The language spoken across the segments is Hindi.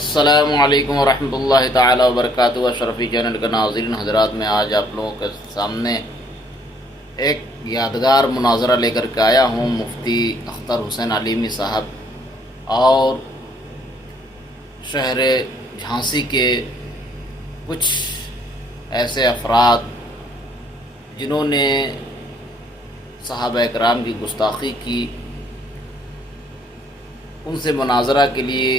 अस्सलामुअलैकुम वरहमतुल्लाहि ताला वबरकातुहू। अशरफी चैनल के नाज़रीन हज़रात, मैं आज आप लोगों के सामने एक यादगार मुनाज़रा लेकर के आया हूँ। मुफ्ती अख्तर हुसैन अलीमी साहब और शहर झांसी के कुछ ऐसे अफराद जिन्होंने सहाबा इकराम की गुस्ताखी की, उनसे मुनाज़रा के लिए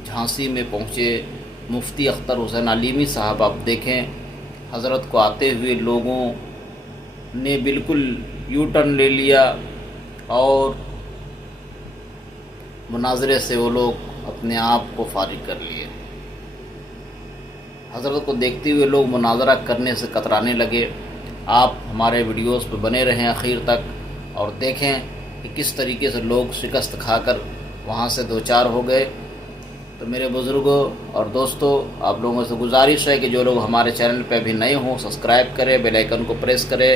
झांसी में पहुँचे मुफ्ती अख्तर हुसैन अलीमी साहब। आप देखें, हज़रत को आते हुए लोगों ने बिल्कुल यू टर्न ले लिया और मुनाज़रे से वो लोग अपने आप को फारिग कर लिए। हज़रत को देखते हुए लोग मुनाज़रा करने से कतराने लगे। आप हमारे वीडियोस पर बने रहें आखिर तक और देखें कि किस तरीके से लोग शिकस्त खाकर वहाँ से दो चार हो गए। तो मेरे बुज़ुर्गों और दोस्तों, आप लोगों से गुजारिश है कि जो लोग हमारे चैनल पर अभी नए हों सब्सक्राइब करें, बेल आइकन को प्रेस करें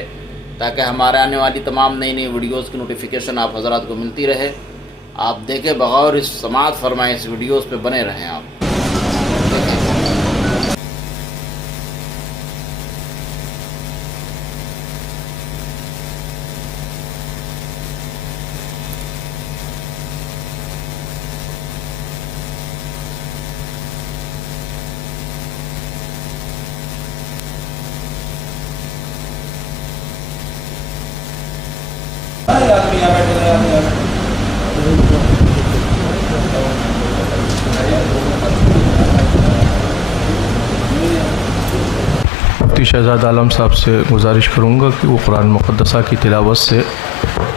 ताकि हमारे आने वाली तमाम नई नई वीडियोस की नोटिफिकेशन आप हज़रात को मिलती रहे। आप देखें, बगौर इस समात फरमाएँ इस वीडियोस पे बने रहें आप। मुफ्ती शहजाद आलम साहब से गुजारिश करूँगा कि वो कुरान मुक़द्दसा की तिलावत से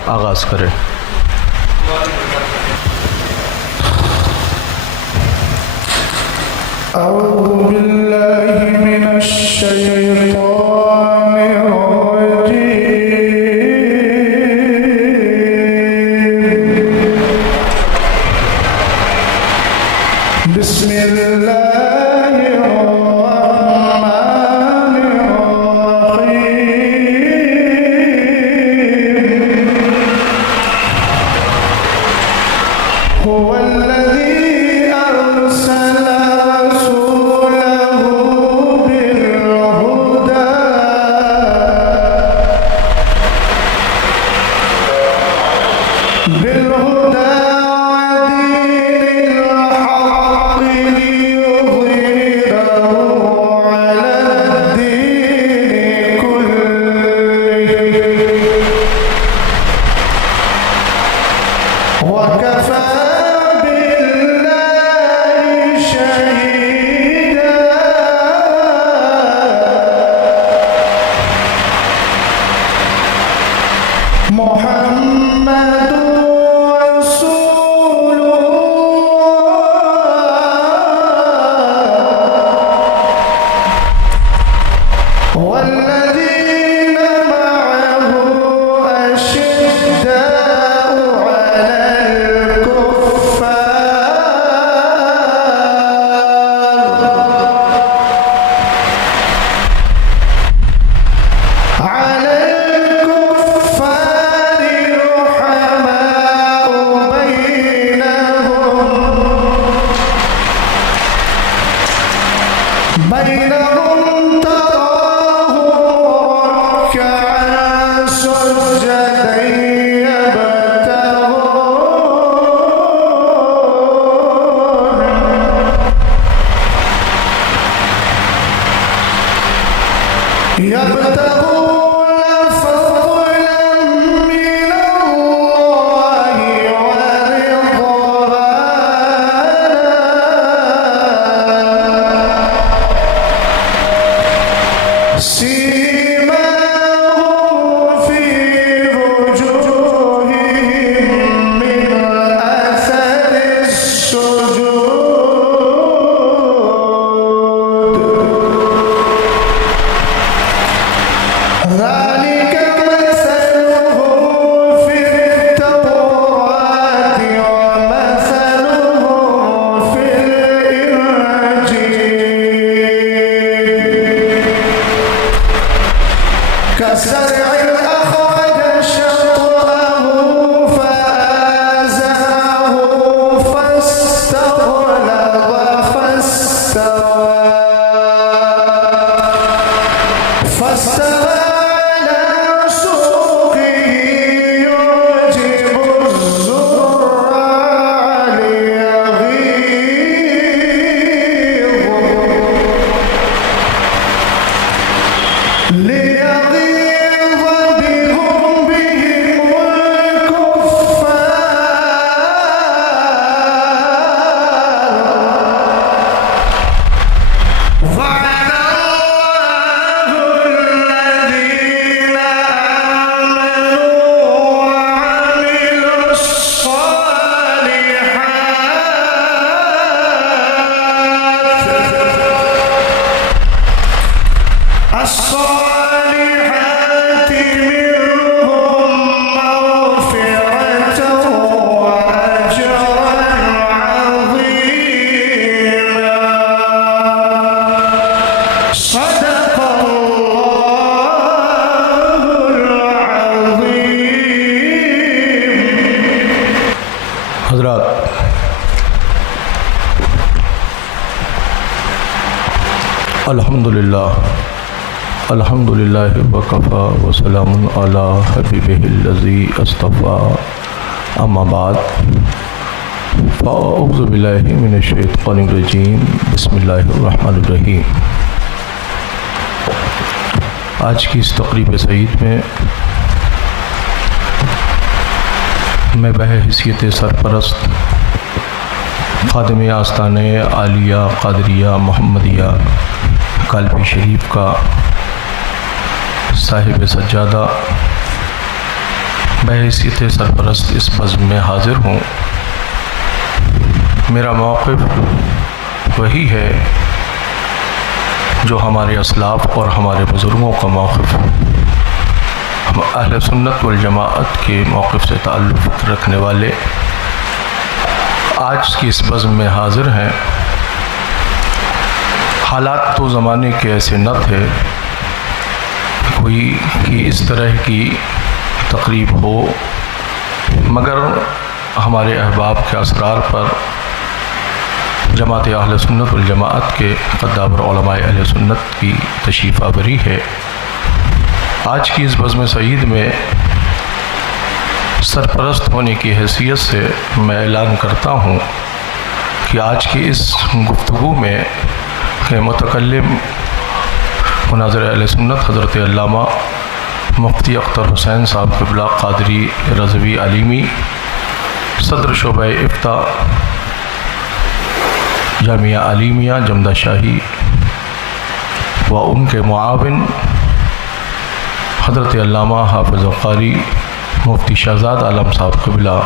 आगाज़ करें। अऊज़ु बिल्लाहि मिनश शैतानिर रजीम। बिस्मिल्लाहिर रहमानिर रहीम। हुवल्लज़ी अरसला अल्हम्दुलिल्लाह वकफ़ा वसलामुन अला हबीबिहिल्लज़ी अस्तफ़ा अम्मा बाद फ़अऊज़ु बिल्लाहि मिनश्शैतानिर रजीम बिस्मिल्लाहिर रहमानिर रहीम। आज की इस तक़रीब सईद में मैं बहैसियत सरपरस्त ख़ादिम आस्ताने आलिया क़ादरिया मोहम्मदिया कालपी शरीफ का साहिब सज्जादा बहैसियत सरपरस्त इस बज़्म में हाज़िर हूँ। मेरा मौक़िफ़ वही है जो हमारे असलाफ़ और हमारे बुज़ुर्गों का मौक़िफ़, हम अहले सुन्नत वल जमाअत के मौक़िफ़ से ताल्लुक़ रखने वाले आज की इस बज़्म में हाज़िर हैं। हालात तो ज़माने के ऐसे न थे कोई कि इस तरह की तक़रीब हो, मगर हमारे अहबाब के असरार पर जमात अहले सुन्नत वल जमाअत के क़द्दावर उलमाए अहले सुन्नत की तशरीफ़ आवरी है। आज की इस बज़्म सईद में सरपरस्त होने की हैसियत से मैं ऐलान करता हूँ कि आज की इस गुफ्तगू में के मुतकल्लिम मुनाज़िर अहले सुन्नत हज़रत अल्लामा मुफ्ती अख्तर हुसैन साहब क़िबला क़ादरी रज़वी आलिमी सदर शोबा इफ्ता जामिया आलिमिया जमदा शाही व उनके मुआविन हज़रत अल्लामा हाफ़िज़ क़ारी मुफ्ती शहज़ाद आलम साहब क़िबला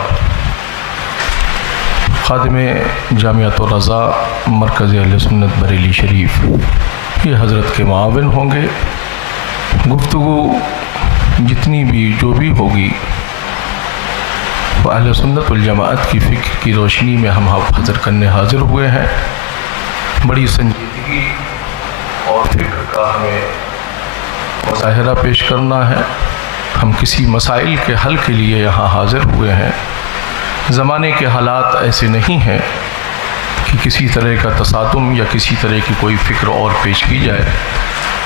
ख़ादिम जामिअतुर रज़ा मरकज़ अहले सुन्नत बरेली शरीफ, ये हज़रत के मुआविन होंगे। गुफ्तगू जितनी भी जो भी होगी वह अहले सुन्नत वल जमाअत की फ़िक्र की रोशनी में हम हाज़िर करने हाज़िर हुए हैं। बड़ी संजीदगी और फ़िक्र का हमें मुज़ाहिरा पेश करना है। हम किसी मसाइल के हल के लिए यहाँ हाज़िर हुए हैं। ज़माने के हालात ऐसे नहीं हैं कि किसी तरह का तसादुम या किसी तरह की कोई फ़िक्र और पेश की जाए।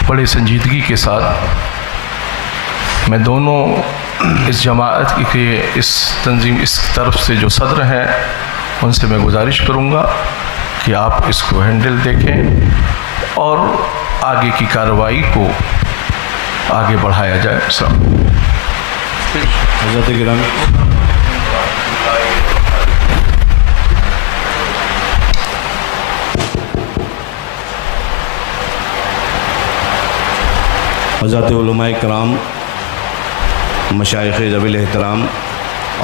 बड़े संजीदगी के साथ मैं दोनों इस जमाअत के इस तंजीम इस तरफ से जो सदर हैं उनसे मैं गुजारिश करूँगा कि आप इसको हैंडल देखें और आगे की कार्रवाई को आगे बढ़ाया जाए। सब हज़रत गिरामी हज़रत उलमाए कराम, मशाइख़ ज़वील एहतराम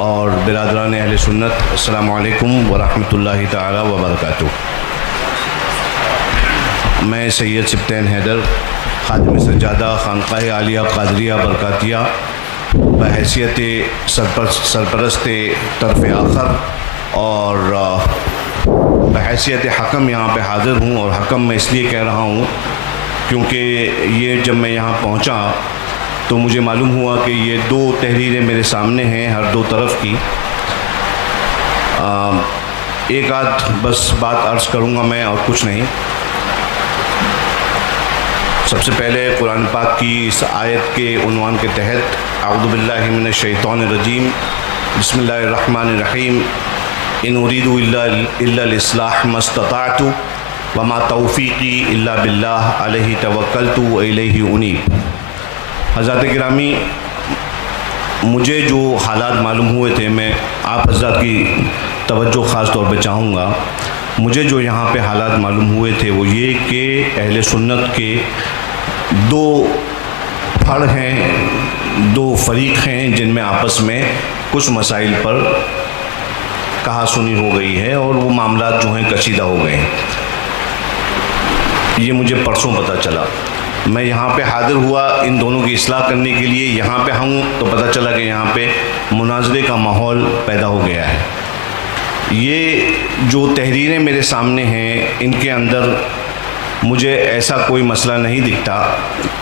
और बिरादरान अहले सुन्नत, अस्सलामु अलैकुम व रहमतुल्लाहि ताला व बरकातुहू। मैं सैयद सिब्तैन हैदर ख़ादिम सज्जादा ख़ानक़ाह आलिया क़ादरिया बरकातिया बहैसियत सरपरस्त तरफ़ आखर और बहैसियत हकम यहाँ पे हाज़िर हूँ। और हकम मैं इसलिए कह रहा हूँ क्योंकि ये जब मैं यहाँ पहुँचा तो मुझे मालूम हुआ कि ये दो तहरीरें मेरे सामने हैं, हर दो तरफ की। एक आध बस बात अर्ज़ करूँगा मैं और कुछ नहीं। सबसे पहले कुरान पाक की इस आयत के उन्वान के तहत अऊज़ु बिल्लाहि मिनश शैतानिर रजीम बिस्मिल्लाहिर रहमानिर रहीम इन उरीदु इल्ला लिस्लाह मस्तताअतु वमा तौफ़ीक़ी इल्ला बिल्लाह अलैहि तवक्कलतु व इलैहि उनीब। हज़रत गिरामी, मुझे जो हालात मालूम हुए थे, मैं आप हज़रत की तवज्जो ख़ास तौर पे चाहूँगा। मुझे जो यहाँ पे हालात मालूम हुए थे वो ये कि अहले सुन्नत के दो फड़ हैं, दो फरीक हैं जिनमें आपस में कुछ मसाइल पर कहा सुनी हो गई है और वो मामलात जो हैं कशीदा हो गए हैं। ये मुझे परसों पता चला। मैं यहाँ पे हाज़िर हुआ इन दोनों की इस्लाह करने के लिए। यहाँ पे हूँ तो पता चला कि यहाँ पे मुनाज़रे का माहौल पैदा हो गया है। ये जो तहरीरें मेरे सामने हैं इनके अंदर मुझे ऐसा कोई मसला नहीं दिखता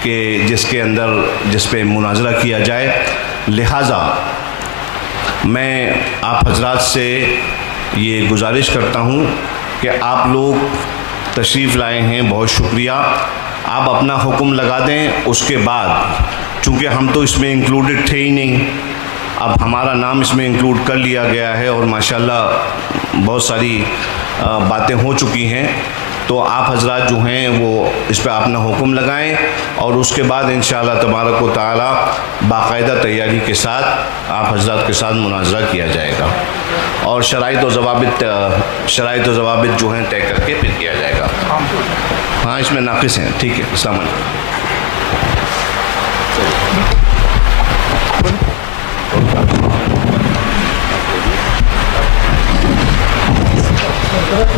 कि जिस पे मुनाज़रा किया जाए। लिहाजा मैं आप हजरात से ये गुजारिश करता हूँ कि आप लोग तशरीफ़ लाए हैं, बहुत शुक्रिया। आप अपना हुक्म लगा दें, उसके बाद चूँकि हम तो इसमें इंक्लूडेड थे ही नहीं, अब हमारा नाम इसमें इंक्लूड कर लिया गया है और माशाल्लाह बहुत सारी बातें हो चुकी हैं। तो आप हजरात जो हैं वो इस पर अपना हुक्म लगाएं और उसके बाद इंशाअल्लाह तबारक व तआला बाकायदा तैयारी के साथ आप हजरात के साथ मुनाजरा किया जाएगा और शराइत व ज़वाबित जो हैं तय करके फिर किया जाएगा। हाँ, इसमें नाक़िस हैं। ठीक है, अस्सलाम वालेकुम।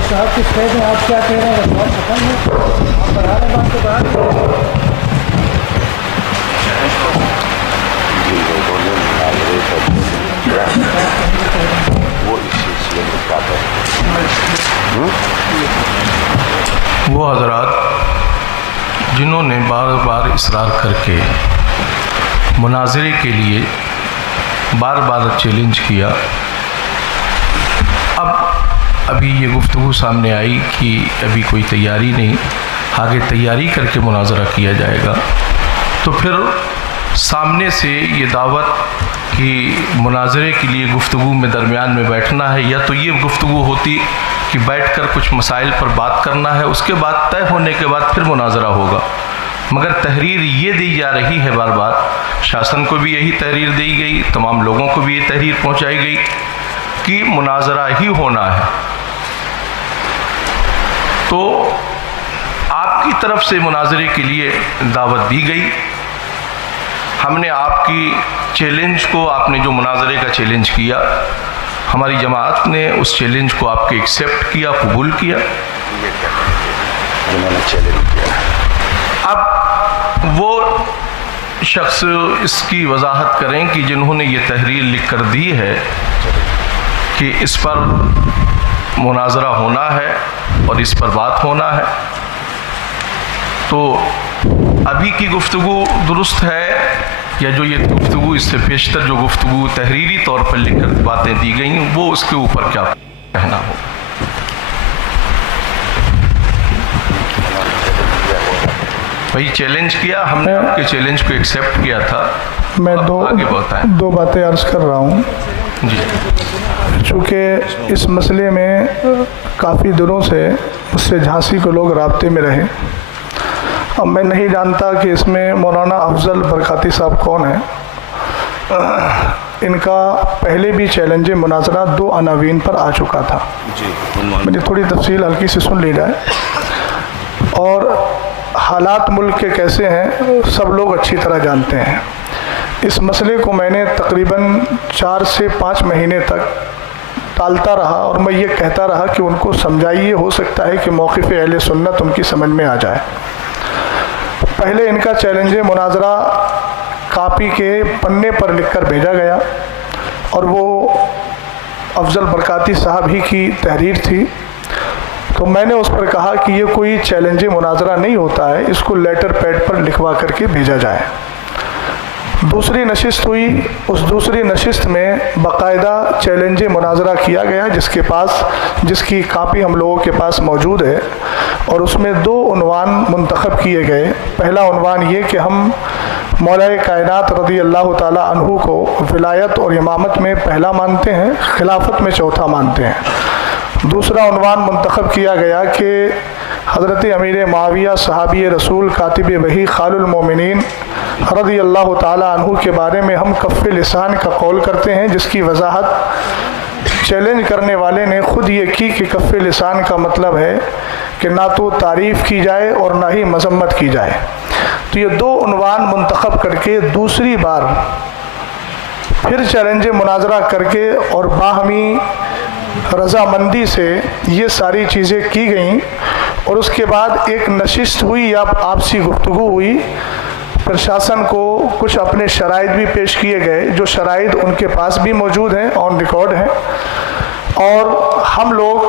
साहब किस कह दें, आप क्या कह रहे हैं? बहुत खत्म है, आप बढ़ा रहे बात के बाद वो हज़रात जिन्होंने बार बार इसरार करके मुनाज़रे के लिए बार बार चैलेंज किया, अभी ये गुफ्तगू सामने आई कि अभी कोई तैयारी नहीं, आगे तैयारी करके मुनाजरा किया जाएगा, तो फिर सामने से ये दावत कि मुनाजरे के लिए गुफ्तगू में दरमियान में बैठना है, या तो ये गुफ्तगू होती कि बैठकर कुछ मसाइल पर बात करना है, उसके बाद तय होने के बाद फिर मुनाजरा होगा। मगर तहरीर ये दी जा रही है बार बार, शासन को भी यही तहरीर दी गई, तमाम लोगों को भी ये तहरीर पहुँचाई गई कि मुनाजरा ही होना है। तो आपकी तरफ से मुनाजरे के लिए दावत दी गई, हमने आपकी चैलेंज को, आपने जो मुनाजरे का चैलेंज किया, हमारी जमात ने उस चैलेंज को आपके एक्सेप्ट किया, कबूल किया। अब वो शख्स इसकी वजाहत करें कि जिन्होंने ये तहरीर लिख कर दी है कि इस पर मुनाजरा होना है और इस पर बात होना है, तो अभी की गुफ्तगू दुरुस्त है या जो ये गुफ्तगू इससे पेशतर जो गुफ्तगू तहरीरी तौर पर लिख कर बातें दी गई वो उसके ऊपर क्या कहना हो? भाई चैलेंज किया हमने, आपके चैलेंज को एक्सेप्ट किया था। मैं दो बातें अर्ज़ कर रहा हूँ जी। चूँकि इस मसले में काफ़ी दिनों से मुझसे झांसी के लोग राब्ते में रहे, अब मैं नहीं जानता कि इसमें मौलाना अफजल बरकाती साहब कौन है। इनका पहले भी चैलेंज मुनाजरा 2 अनावीन पर आ चुका था जी। मुझे थोड़ी तफसील हल्की से सुन ली जाए। और हालात मुल्क के कैसे हैं सब लोग अच्छी तरह जानते हैं। इस मसले को मैंने तकरीबन 4 से 5 महीने तक टालता रहा और मैं ये कहता रहा कि उनको समझाइए, हो सकता है कि मौक़िफ़ अहले सुन्नत उनकी समझ में आ जाए। पहले इनका चैलेंज मुनाजरा कापी के पन्ने पर लिखकर भेजा गया और वो अफजल बरकाती साहब ही की तहरीर थी। तो मैंने उस पर कहा कि ये कोई चैलेंज मुनाजरा नहीं होता है, इसको लेटर पैड पर लिखवा करके भेजा जाए। दूसरी नशिस्त हुई, उस दूसरी नशिस्त में बाकायदा चैलेंज मुनाजरा किया गया जिसकी कापी हम लोगों के पास मौजूद है और उसमें 2 उन्वान मुंतखब किए गए। पहला उन्वान ये कि हम मौलाए कायनात रज़ी अल्लाह ताला अन्हु को विलायत और इमामत में पहला मानते हैं, खिलाफत में चौथा मानते हैं। दूसरा उन्वान मुंतखब किया गया कि हज़रत अमीर मुआविया सहाबी रसूल कातिब वही खालुल मोमिनीन रज़ी अल्लाह ताला अन्हु के बारे में हम कफ़ लिसान का कौल करते हैं, जिसकी वजाहत चैलेंज करने वाले ने ख़ुद ये की कि कफ़ लिसान का मतलब है कि ना तो तारीफ़ की जाए और ना ही मज़म्मत की जाए। तो ये 2 उन्वान मुंतखब करके दूसरी बार फिर चैलेंज मुनाजरा करके और बाहमी रज़ामंदी से ये सारी चीज़ें की गईं और उसके बाद एक नशिस्त हुई या आपसी गुफ्तगू हुई। प्रशासन को कुछ अपने शराइत भी पेश किए गए, जो शराइत उनके पास भी मौजूद हैं, ऑन रिकॉर्ड हैं। और हम लोग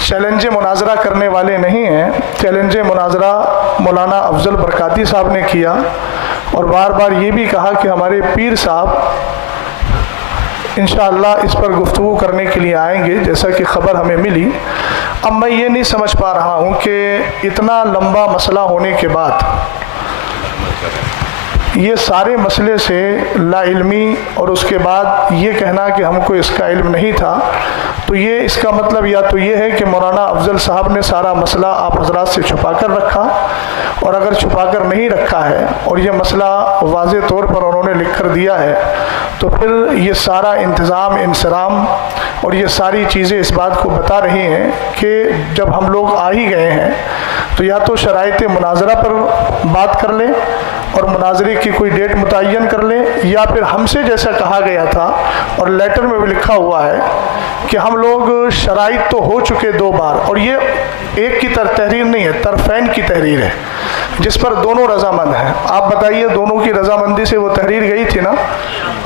चैलेंज मुनाजरा करने वाले नहीं हैं। चैलेंज मुनाजरा मौलाना अफजल बरकाती साहब ने किया और बार बार ये भी कहा कि हमारे पीर साहब इंशाअल्लाह इस पर गुफ्तगू करने के लिए आएंगे, जैसा कि ख़बर हमें मिली। अब मैं ये नहीं समझ पा रहा हूँ कि इतना लंबा मसला होने के बाद ये सारे मसले से लाइल्मी और उसके बाद ये कहना कि हमको इसका इल्म नहीं था, तो ये इसका मतलब या तो ये है कि मौलाना अफजल साहब ने सारा मसला आप हजरात से छुपा कर रखा, और अगर छुपा कर नहीं रखा है और ये मसला वाज़े तौर पर उन्होंने लिख कर दिया है, तो फिर ये सारा इंतज़ाम इंसराम और ये सारी चीज़ें इस बात को बता रही हैं कि जब हम लोग आ ही गए हैं तो या तो शराइत मुनाजरा पर बात कर लें और मुनाजरे की कोई डेट मुतय्यन कर लें, या फिर हमसे जैसा कहा गया था और लेटर में भी लिखा हुआ है कि हम लोग शराइत तो हो चुके 2 बार, और ये एक की तहरीर नहीं है, तरफ़ैन की तहरीर है जिस पर दोनों रजामंद हैं। आप बताइए, दोनों की रजामंदी से वो तहरीर गई थी ना?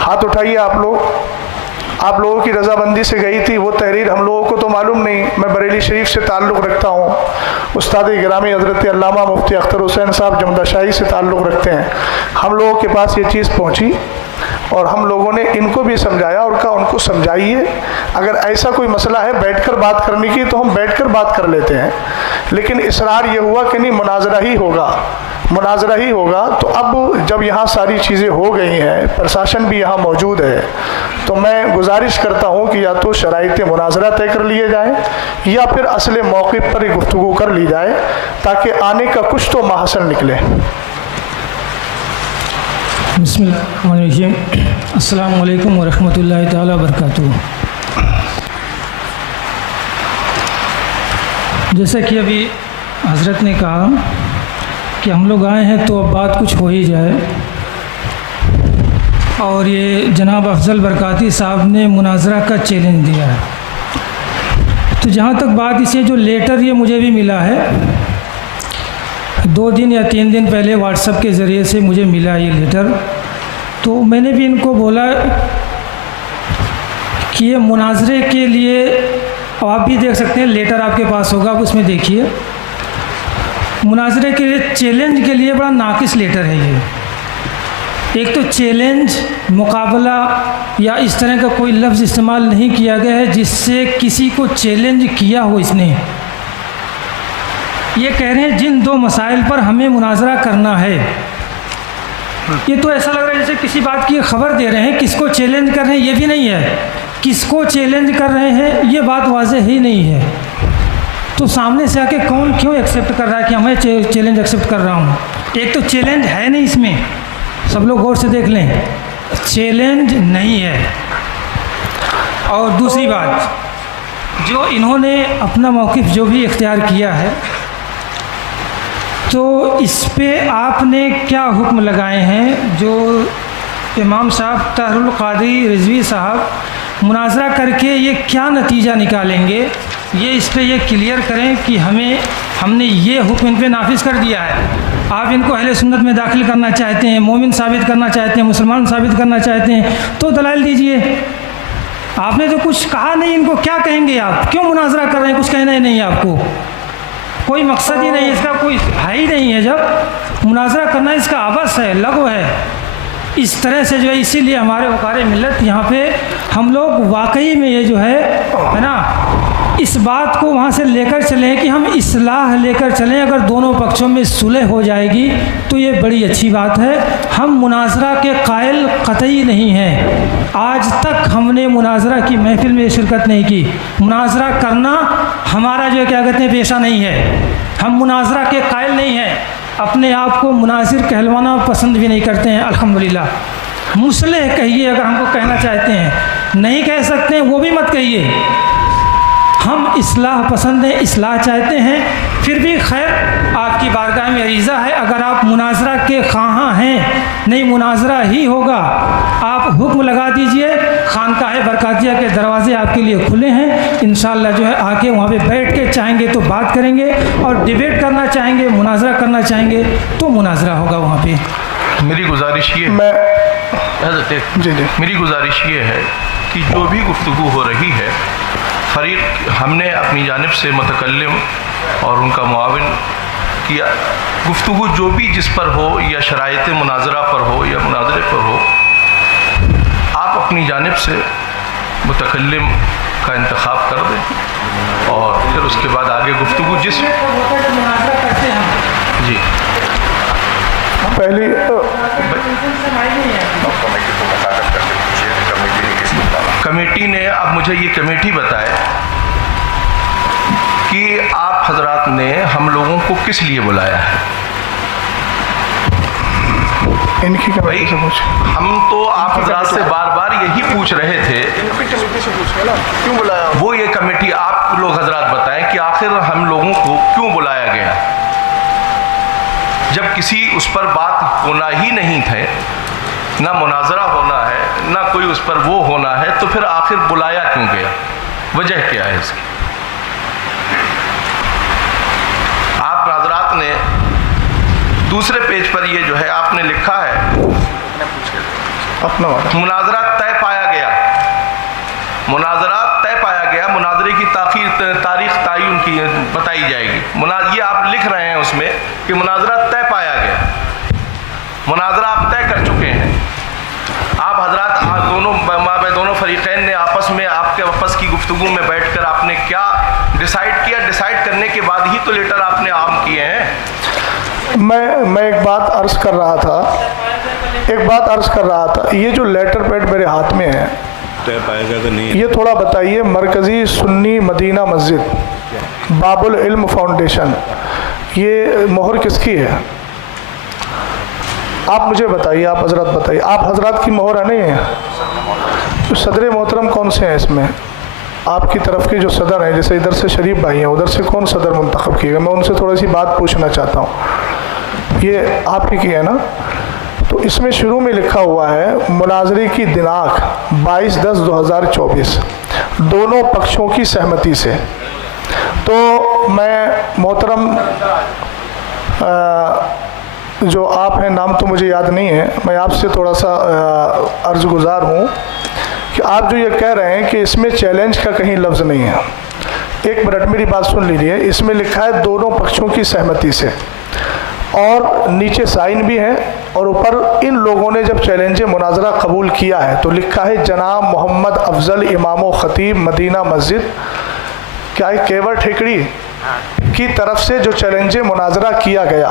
हाथ उठाइए आप लोगों की रजामंदी से गई थी वो तहरीर। हम लोगों को तो मालूम नहीं, मैं बरेली शरीफ से ताल्लुक़ रखता हूँ, उस्ताद गिरामी हज़रत अल्लामा मुफ्ती अख्तर हुसैन साहब जमदाशाही से ताल्लुक़ रखते हैं। हम लोगों के पास ये चीज़ पहुँची और हम लोगों ने इनको भी समझाया और कहा उनको समझाइए, अगर ऐसा कोई मसला है बैठकर बात करने की तो हम बैठकर बात कर लेते हैं, लेकिन इसरार ये हुआ कि नहीं मुनाजरा ही होगा। तो अब जब यहाँ सारी चीज़ें हो गई हैं, प्रशासन भी यहाँ मौजूद है, तो मैं गुजारिश करता हूँ कि या तो शराइत मुनाजरा तय कर लिए जाए या फिर असले मौक़िफ़ पर ही गुफ्तगू कर ली जाए, ताकि आने का कुछ तो महासन निकले। बिस्मिल्लाहिर्रहमानिर्रहीम। अस्सलामु अलैकुम वरहमतुल्लाहि ताला वबरकातुहू। जैसा कि अभी हज़रत ने कहा कि हम लोग आए हैं तो अब बात कुछ हो ही जाए, और ये जनाब अफजल बरकाती साहब ने मुनाजरा का चैलेंज दिया है। तो जहाँ तक बात इसे जो लेटर ये मुझे भी मिला है, 2 दिन या 3 दिन पहले व्हाट्सएप के ज़रिए से मुझे मिला ये लेटर, तो मैंने भी इनको बोला कि ये मुनाजरे के लिए, आप भी देख सकते हैं लेटर आपके पास होगा, आप उसमें देखिए, मुनाजरे के लिए चैलेंज के लिए बड़ा नाकिस लेटर है ये। एक तो चैलेंज, मुकाबला या इस तरह का कोई लफ्ज़ इस्तेमाल नहीं किया गया है जिससे किसी को चैलेंज किया हो इसने। ये कह रहे हैं जिन 2 मसाइल पर हमें मुनाजरा करना है, ये तो ऐसा लग रहा है जैसे किसी बात की खबर दे रहे हैं। किसको चैलेंज कर रहे हैं ये भी नहीं है, किसको चैलेंज कर रहे हैं ये बात वाज़ेह ही नहीं है। तो सामने से आके कौन क्यों एक्सेप्ट कर रहा है कि मैं चैलेंज एक्सेप्ट कर रहा हूँ? एक तो चैलेंज है नहीं इसमें, सब लोग गौर से देख लें, चैलेंज नहीं है। और दूसरी बात, जो इन्होंने अपना मौक़िफ़ जो भी इख्तियार किया है, तो इस पे आपने क्या हुक्म लगाए हैं? जो इमाम साहब ताहरुल क़ादी रिज़वी साहब मुनाजरा करके ये क्या नतीजा निकालेंगे, ये इस पे ये क्लियर करें कि हमने ये हुक्म इन पे नाफिज कर दिया है। आप इनको अहले सुन्नत में दाखिल करना चाहते हैं, मोमिन साबित करना चाहते हैं, मुसलमान साबित करना चाहते हैं, तो दलाइल दीजिए। आपने तो कुछ कहा नहीं, इनको क्या कहेंगे आप? क्यों मुनाजरा कर रहे हैं? कुछ कहना ही नहीं है आपको, कोई मकसद ही नहीं है इसका, कोई है ही नहीं है। जब मुनाजरा करना इसका आबस है, लगो है इस तरह से जो है। इसीलिए हमारे वकार मिल्लत यहाँ पे हम लोग वाकई में ये जो है ना, इस बात को वहाँ से लेकर चलें कि हम इस्लाह लेकर चलें। अगर दोनों पक्षों में सुलह हो जाएगी तो ये बड़ी अच्छी बात है। हम मुनाजरा के कायल कतई नहीं हैं। आज तक हमने मुनाजरा की महफिल में शिरकत नहीं की। मुनाजरा करना हमारा जो क्या कहते हैं पेशा नहीं है। हम मुनाजरा के कायल नहीं हैं। अपने आप को मुनाजिर कहलवाना पसंद भी नहीं करते हैं। अल्हम्दुलिल्लाह मुसलह कहिए अगर हमको कहना चाहते हैं, नहीं कह सकते हैं वो भी मत कहिए। हम इस्लाह पसंद हैं, इस्लाह चाहते हैं। फिर भी खैर आपकी बारगाह में अरीज़ा है, अगर आप मुनाजरा के ख़्वाहां हैं, नहीं मुनाजरा ही होगा, आप हुक्म लगा दीजिए। खानकाह बरकातिया के दरवाज़े आपके लिए खुले हैं। इंशाअल्लाह जो है आके वहाँ पे बैठ के चाहेंगे तो बात करेंगे, और डिबेट करना चाहेंगे, मुनाजरा करना चाहेंगे तो मुनाजरा होगा वहाँ पे। मेरी गुजारिश ये मेरी गुजारिश ये है कि जो भी गुफ्तगू हो रही है, फरीक हमने अपनी जानिब से मुतकल्लिम और उनका मुआविन किया, गुफ्तगू जो भी जिस पर हो, या शराइत मुनाजरा पर हो या मुनाजरे पर हो, आप अपनी जानिब से मुतकल्लिम का इंतखाब कर दें और फिर उसके बाद आगे गुफ्तगू जिस मुनाजरा करते हैं जी पहली कमेटी ने अब मुझे ये कमेटी बताए कि आप हजरात ने हम लोगों को किस लिए बुलाया है। इनकी भाई हम तो आप हजरात से बार बार यही पूछ रहे थे, क्यों बुलाया? वो ये कमेटी आप लोग हजरात बताएं कि आखिर हम लोगों को क्यों बुलाया गया। जब किसी उस पर बात होना ही नहीं थे, ना मुनाजरा होना है, ना कोई उस पर वो होना है, तो फिर आखिर बुलाया क्यों गया, वजह क्या है इसकी। आप हजरात ने दूसरे पेज पर ये जो है आपने लिखा है अपना वाला मुनाजरा तय पाया गया, मुनाजरा तय पाया गया, मुनाजरे की तारीख तयन की बताई जाएगी। ये आप लिख रहे हैं उसमें कि मुनाजरा तय पाया गया, मुनाजरा आप तय कर चुके हैं। आप हजरात दोनों फरीक़ैन ने आपस में आपके आपस की गुफ्तगू में बैठकर आपने क्या डिसाइड किया, डिसाइड करने के बाद ही तो लेटर आपने आम किए हैं। मैं एक बात अर्ज कर रहा था, ये जो लेटर पैड मेरे हाथ में है तय पाएगा कि नहीं, ये थोड़ा बताइए। मरकज़ी सुन्नी मदीना मस्जिद बाबुल इल्म फाउंडेशन, ये मोहर किसकी है? आप मुझे बताइए, आप हजरत बताइए, आप हजरत की मोहर है नहीं है? तो सदर मोहतरम कौन से हैं इसमें? आपकी तरफ के जो सदर हैं, जैसे इधर से शरीफ भाई हैं, उधर से कौन सदर मुंतखब किएगा? मैं उनसे थोड़ी सी बात पूछना चाहता हूँ। ये आपकी की है ना? तो इसमें शुरू में लिखा हुआ है मुनाजरे की दिनांक 22/10/2024 दोनों पक्षों की सहमति से। तो मैं मोहतरम जो आप हैं, नाम तो मुझे याद नहीं है, मैं आपसे थोड़ा सा अर्ज़गुज़ार हूँ कि आप जो ये कह रहे हैं कि इसमें चैलेंज का कहीं लफ्ज़ नहीं है। एक मिनट मेरी बात सुन लीजिए। इसमें लिखा है दोनों पक्षों की सहमति से, और नीचे साइन भी है, और ऊपर इन लोगों ने जब चैलेंज मुनाजरा कबूल किया है तो लिखा है जनाब मोहम्मद अफजल इमाम ख़तीब मदीना मस्जिद क्या है केवर ठेकड़ी की तरफ से जो चैलेंज मुनाजरा किया गया।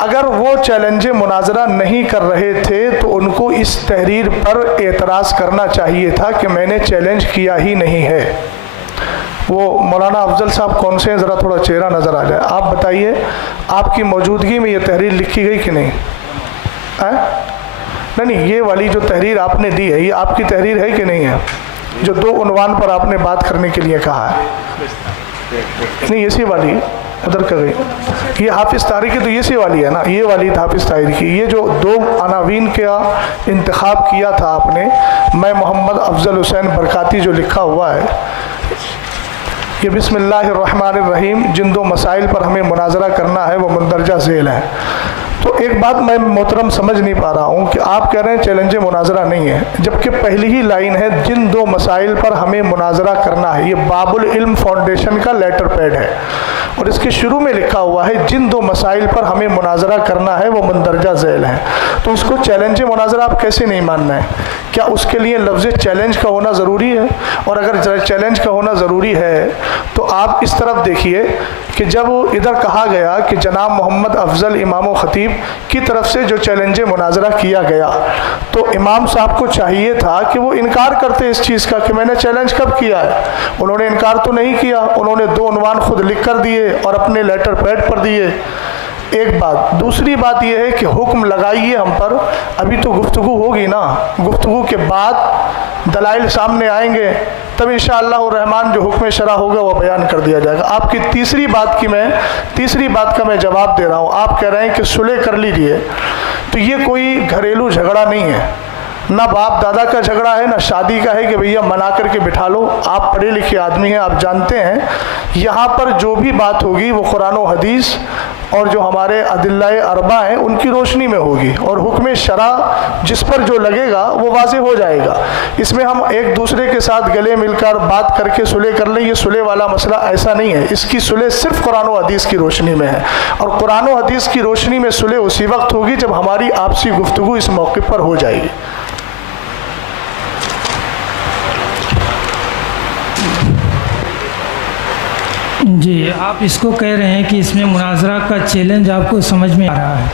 अगर वो चैलेंज मुनाजरा नहीं कर रहे थे तो उनको इस तहरीर पर एतराज़ करना चाहिए था कि मैंने चैलेंज किया ही नहीं है। वो मौलाना अफजल साहब कौन से हैं, ज़रा थोड़ा चेहरा नज़र आ जाए। आप बताइए, आपकी मौजूदगी में ये तहरीर लिखी गई कि नहीं? नहीं, ये वाली जो तहरीर आपने दी है, ये आपकी तहरीर है कि नहीं है? जो 2 उन्वान पर आपने बात करने के लिए कहा है, नहीं इसी वाली उधर कर गई। ये हाफिज़ तारिक की तो ये सी वाली है ना, ये वाली हाफिज़ तारिक की। ये जो 2 अनावीन का इंतखाब किया था आपने, मैं मोहम्मद अफजल हुसैन बरकाती जो लिखा हुआ है, ये बिस्मिल्लाहिर्रहमानिर्रहीम जिन 2 मसाइल पर हमें मुनाजरा करना है वो मुंदरजा झेल है। तो एक बात मैं मोहतरम समझ नहीं पा रहा हूँ कि आप कह रहे हैं चैलेंज मुनाजरा नहीं है, जबकि पहली ही लाइन है जिन 2 मसाइल पर हमें मुनाजरा करना है। ये बाबुल इल्म फाउंडेशन का लेटर पैड है, और इसके शुरू में लिखा हुआ है जिन 2 मसाइल पर हमें मुनाजरा करना है वो मुंदरजा झेल है। तो उसको चैलेंज मुनाजरा आप कैसे नहीं मानना है? क्या उसके लिए लफ्ज़ चैलेंज का होना ज़रूरी है? और अगर चैलेंज का होना ज़रूरी है तो आप इस तरफ देखिए कि जब इधर कहा गया कि जनाब मोहम्मद अफजल इमाम ख़तीब की तरफ से जो चैलेंज मुनाजरा किया गया, तो इमाम साहब को चाहिए था कि वो इनकार करते इस चीज़ का कि मैंने चैलेंज कब किया है। उन्होंने इनकार तो नहीं किया, उन्होंने 2 उन्वान खुद लिख कर दिए और अपने लेटर पैड पर दिए। एक बात। दूसरी बात यह है कि हुक्म लगाइए हम पर, अभी तो गुफ्तगू होगी ना, गुफ्तगू के बाद दलाइल सामने आएंगे, तब इंशाअल्लाह रहमान जो हुक्म शरा होगा वो बयान कर दिया जाएगा। आपकी तीसरी बात का मैं जवाब दे रहा हूँ। आप कह रहे हैं कि सुलह कर लीजिए, तो ये कोई घरेलू झगड़ा नहीं है, ना बाप दादा का झगड़ा है, ना शादी का है कि भैया मना करके बिठा लो। आप पढ़े लिखे आदमी हैं, आप जानते हैं यहाँ पर जो भी बात होगी वो कुरान और हदीस और जो हमारे अदिल्लाए अरबा हैं उनकी रोशनी में होगी, और हुक्म शरा जिस पर जो लगेगा वो वाज़ेह हो जाएगा। इसमें हम एक दूसरे के साथ गले मिलकर बात करके सुलह कर लें, ये सुलह वाला मसला ऐसा नहीं है। इसकी सुलह सिर्फ कुरान और हदीस की रोशनी में है, और कुरान और हदीस की रोशनी में सुलह उसी वक्त होगी जब हमारी आपसी गुफ्तगू इस मौके पर हो जाएगी। जी, आप इसको कह रहे हैं कि इसमें मुनाजरा का चैलेंज आपको समझ में आ रहा है।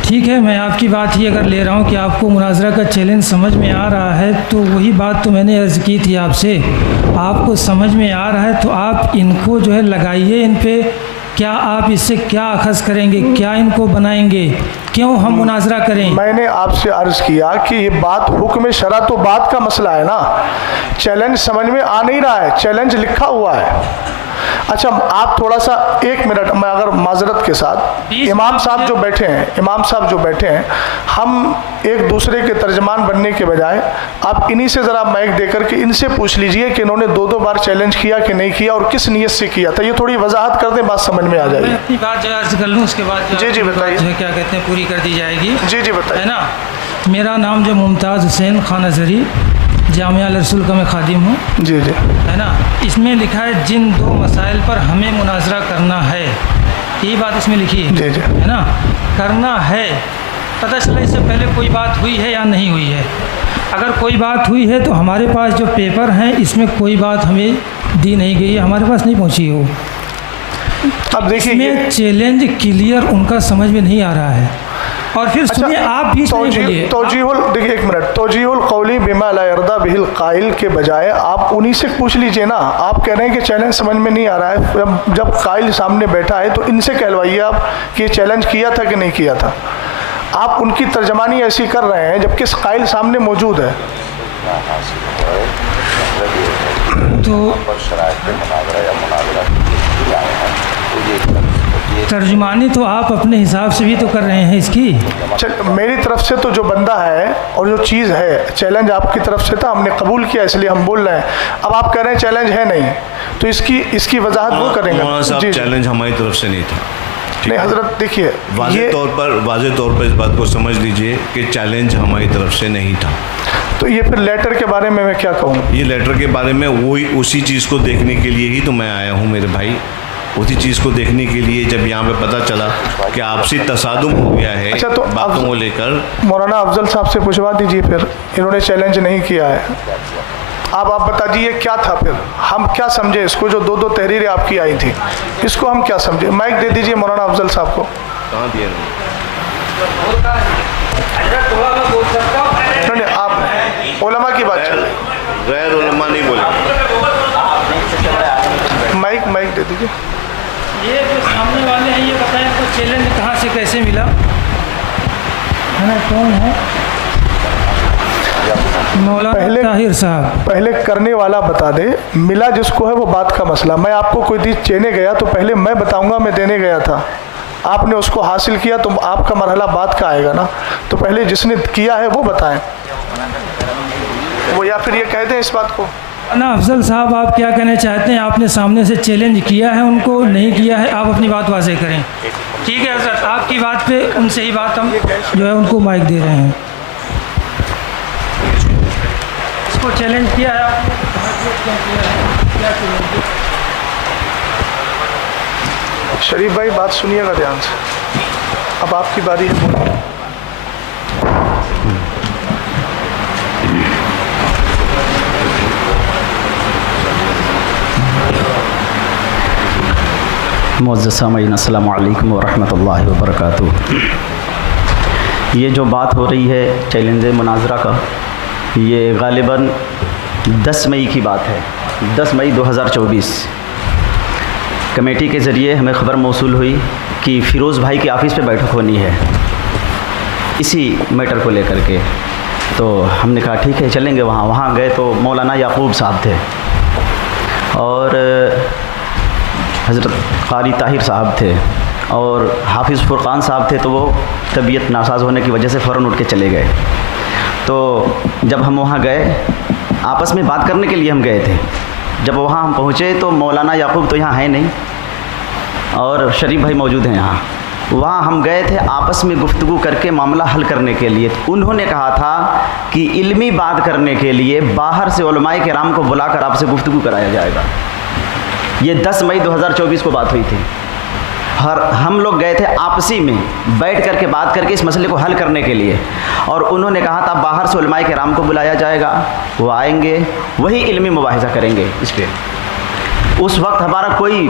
ठीक है, मैं आपकी बात ही अगर ले रहा हूँ कि आपको मुनाजरा का चैलेंज समझ में आ रहा है, तो वही बात तो मैंने अर्ज़ की थी आपसे। आपको समझ में आ रहा है तो आप इनको जो है लगाइए इन पे। क्या आप इससे क्या अखज़ करेंगे, क्या इनको बनाएंगे, क्यों हम मुनाजरा करें? मैंने आपसे अर्ज़ किया कि ये बात हुक्म शरा तो बात का मसला है ना, चैलेंज समझ में आ नहीं रहा है, चैलेंज लिखा हुआ है। अच्छा, आप थोड़ा सा 1 मिनट, मैं अगर माजरत के साथ, इमाम साहब जो बैठे हैं, हम एक दूसरे के तर्जमान बनने के बजाय आप इन्हीं से ज़रा माइक देकर के इनसे पूछ लीजिए कि इन्होंने 2 बार चैलेंज किया कि नहीं किया और किस नीयत से किया था। ये थोड़ी वजाहत कर दें, बात समझ में आ जाएगी। मैं अपनी बात जो अर्ज़ कर लूँ, उसके बाद जी बताइए, जो क्या कहते हैं पूरी कर दी जाएगी। जी बताइए। है ना, मेरा नाम जो मुमताज़ हुसैन खान अज़हरी, जामिया अल रसूल का मैं खादिम हूँ। जी है ना, इसमें लिखा है जिन 2 मसाइल पर हमें मुनाजरा करना है, यही बात इसमें लिखी है। जी है ना, करना है। पता चला इससे पहले कोई बात हुई है या नहीं हुई है। अगर कोई बात हुई है तो हमारे पास जो पेपर हैं इसमें कोई बात हमें दी नहीं गई है, हमारे पास नहीं पहुँची हो। अब देखिए, इसमें चैलेंज क्लियर उनका समझ में नहीं आ रहा है। और फिर सुनिए, आप बीच में बोलिए। देखिए 1 मिनट, तौजीहुल कौली बिमा ला यर्दा बिहिल काइल के बजाय आप उन्हीं से पूछ लीजिए ना। आप कह रहे हैं कि चैलेंज समझ में नहीं आ रहा है, जब काइल सामने बैठा है तो इनसे कहलवाइए आप कि चैलेंज किया था कि नहीं किया था। आप उनकी तर्जमानी ऐसी कर रहे हैं जबकि काइल सामने मौजूद है। तो तर्जुमानी तो आप अपने हिसाब से भी तो कर रहे हैं इसकी। मेरी तरफ से तो जो बंदा है और जो चीज़ है, चैलेंज आपकी तरफ से था, हमने कबूल किया, इसलिए हम बोल रहे हैं। अब आप कह रहे हैं चैलेंज है नहीं, तो इसकी वजाहत वो करेंगे। जी, चैलेंज हमारी तरफ से नहीं था। नहीं हजरत, देखिए वाज़े तौर पर इस बात को समझ लीजिए कि चैलेंज हमारी तरफ से नहीं था। तो ये फिर लेटर के बारे में मैं क्या कहूँ? ये लेटर के बारे में वही उसी चीज़ को देखने के लिए ही तो मैं आया हूँ मेरे भाई। उसी चीज़ को देखने के लिए जब यहाँ पे पता चला कि आपसी तसादुम हो गया है। अच्छा, तो बातों को लेकर मौलाना अफजल साहब से पूछवा दीजिए, फिर इन्होंने चैलेंज नहीं किया है। आप बता दीजिए क्या था, फिर हम क्या समझे इसको, जो 2 तहरीरें आपकी आई थी, इसको हम क्या समझे? माइक दे दीजिए मौलाना अफजल साहब को। कहाँ दिए? नहीं, आप उलमा की बात चल रही, गैर उलमा नहीं बोले। माइक दे दीजिए। ये जो सामने वाले हैं, ये बताएं आपको चैलेंज कहाँ से कैसे मिला, है ना, कौन है? मौलाना ताहिर साहब। पहले करने वाला बता दे, मिला जिसको है वो बात का मसला। मैं आपको कोई चीज़ चेने गया तो पहले मैं बताऊंगा मैं देने गया था, आपने उसको हासिल किया तो आपका मरहला बात का आएगा ना। तो पहले जिसने किया है वो बताएं, वो या फिर ये कह दें इस बात को। ना अफजल साहब, आप क्या कहना चाहते हैं? आपने सामने से चैलेंज किया है, उनको नहीं किया है, आप अपनी बात वाज़ेह करें। ठीक है हज़रत, आपकी बात पे उनसे ही बात हम जो है उनको माइक दे रहे हैं। इसको चैलेंज किया है आपने, क्या किया है, क्या चैलेंज किया? शरीफ भाई बात सुनिएगा ध्यान से, अब आपकी बारी है। मुअज़्ज़ज़ सामीन अस्सलामु अलैकुम व रहमतुल्लाहि व बरकातुहू। ये जो बात हो रही है चैलेंज मुनाजरा का, ये ग़ालिबन 10 मई की बात है। 10 मई 2024 कमेटी के ज़रिए हमें ख़बर मौसूल हुई कि फ़िरोज़ भाई की ऑफ़िस पे बैठक होनी है इसी मैटर को लेकर के। तो हमने कहा ठीक है चलेंगे वहाँ। वहाँ गए तो मौलाना याकूब साहब थे और हज़रत क़ारी ताहिर साहब थे और हाफिज़ फ़ुरक़ान साहब थे। तो वो तबीयत नासाज होने की वजह से फ़ौरन उठ के चले गए। तो जब हम वहाँ गए, आपस में बात करने के लिए हम गए थे। जब वहाँ हम पहुँचे तो मौलाना याकूब तो यहाँ है नहीं और शरीफ भाई मौजूद हैं यहाँ। वहाँ हम गए थे आपस में गुफ्तगू करके मामला हल करने के लिए। उन्होंने कहा था कि इल्मी बात करने के लिए बाहर से उलमाए किराम को बुलाकर आपसे गुफ्तगू कराया जाएगा। ये 10 मई 2024 को बात हुई थी। हम लोग गए थे आपसी में बैठ करके बात करके इस मसले को हल करने के लिए। और उन्होंने कहा था बाहर से उलमाए किराम को बुलाया जाएगा, वो आएंगे, वही इल्मी मुबाहिजा करेंगे इस पर। उस वक्त हमारा कोई,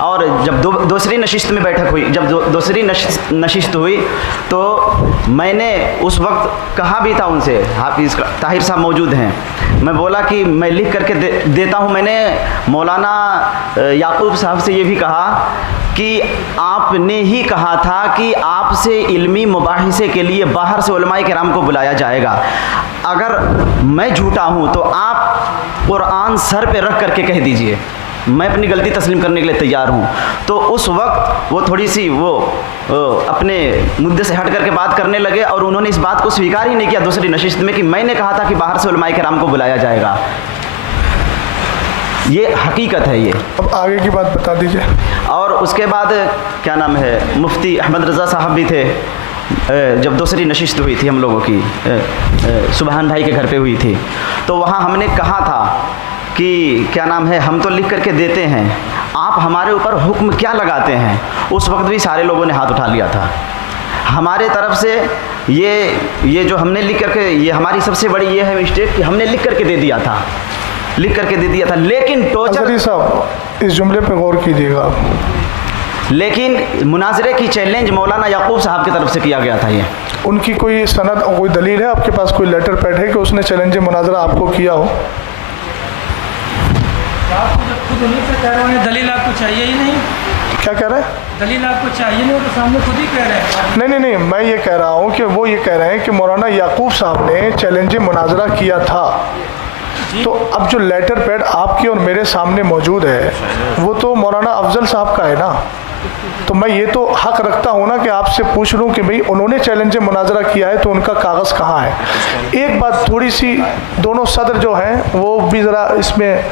और जब दूसरी नशिस्त में बैठक हुई, जब दूसरी नशिस्त हुई तो मैंने उस वक्त कहा भी था उनसे, हाफिज़ ताहिर साहब मौजूद हैं, मैं बोला कि मैं लिख करके देता हूँ। मैंने मौलाना याकूब साहब से ये भी कहा कि आपने ही कहा था कि आपसे इल्मी मुबाहिसे के लिए बाहर से उलमाए किराम को बुलाया जाएगा। अगर मैं झूठा हूँ तो आप कुरान सर पे रख करके कह दीजिए, मैं अपनी गलती तस्लीम करने के लिए तैयार हूँ। तो उस वक्त वो थोड़ी सी वो अपने मुद्दे से हट करके बात करने लगे और उन्होंने इस बात को स्वीकार ही नहीं किया दूसरी नशिस्त में कि मैंने कहा था कि बाहर से उलमाए किराम को बुलाया जाएगा। ये हकीकत है। ये अब आगे की बात बता दीजिए। और उसके बाद क्या नाम है, मुफ्ती अहमद रज़ा साहब भी थे, जब दूसरी नशिस्त हुई थी हम लोगों की, सुबहान भाई के घर पे हुई थी, तो वहाँ हमने कहा था कि क्या नाम है, हम तो लिख करके देते हैं, आप हमारे ऊपर हुक्म क्या लगाते हैं। उस वक्त भी सारे लोगों ने हाथ उठा लिया था। हमारे तरफ से ये जो हमने लिख करके, ये हमारी सबसे बड़ी ये है मिस्टेक कि हमने लिख करके दे दिया था, लेकिन टोचर साहब इस जुमले पे गौर कीजिएगा आप। लेकिन मुनाजरे की चैलेंज मौलाना याकूब साहब की तरफ से किया गया था। ये उनकी कोई सनद और कोई दलील है आपके पास, कोई लेटर पैड है कि उसने चैलेंज मुनाजरा आपको किया हो? आपको जब खुद उन्हीं से कह रहे हैं, दलील आपको चाहिए ही नहीं। क्या कह रहे हैं? दलील आपको चाहिए नहीं, वो तो सामने खुद ही कह रहे हैं। नहीं, मैं ये कह रहा हूँ कि वो ये कह रहे हैं कि मौलाना याकूब साहब ने चैलेंज मुनाजरा किया था। तो अब जो लेटर पैड आपके और मेरे सामने मौजूद है वो तो मौलाना अफजल साहब का है ना, तो मैं ये तो हक रखता हूँ ना कि आपसे पूछ लूँ कि भाई उन्होंने चैलेंज मुनाजरा किया है तो उनका कागज़ कहाँ है। एक बात थोड़ी सी, दोनों सदर जो हैं वो भी ज़रा इसमें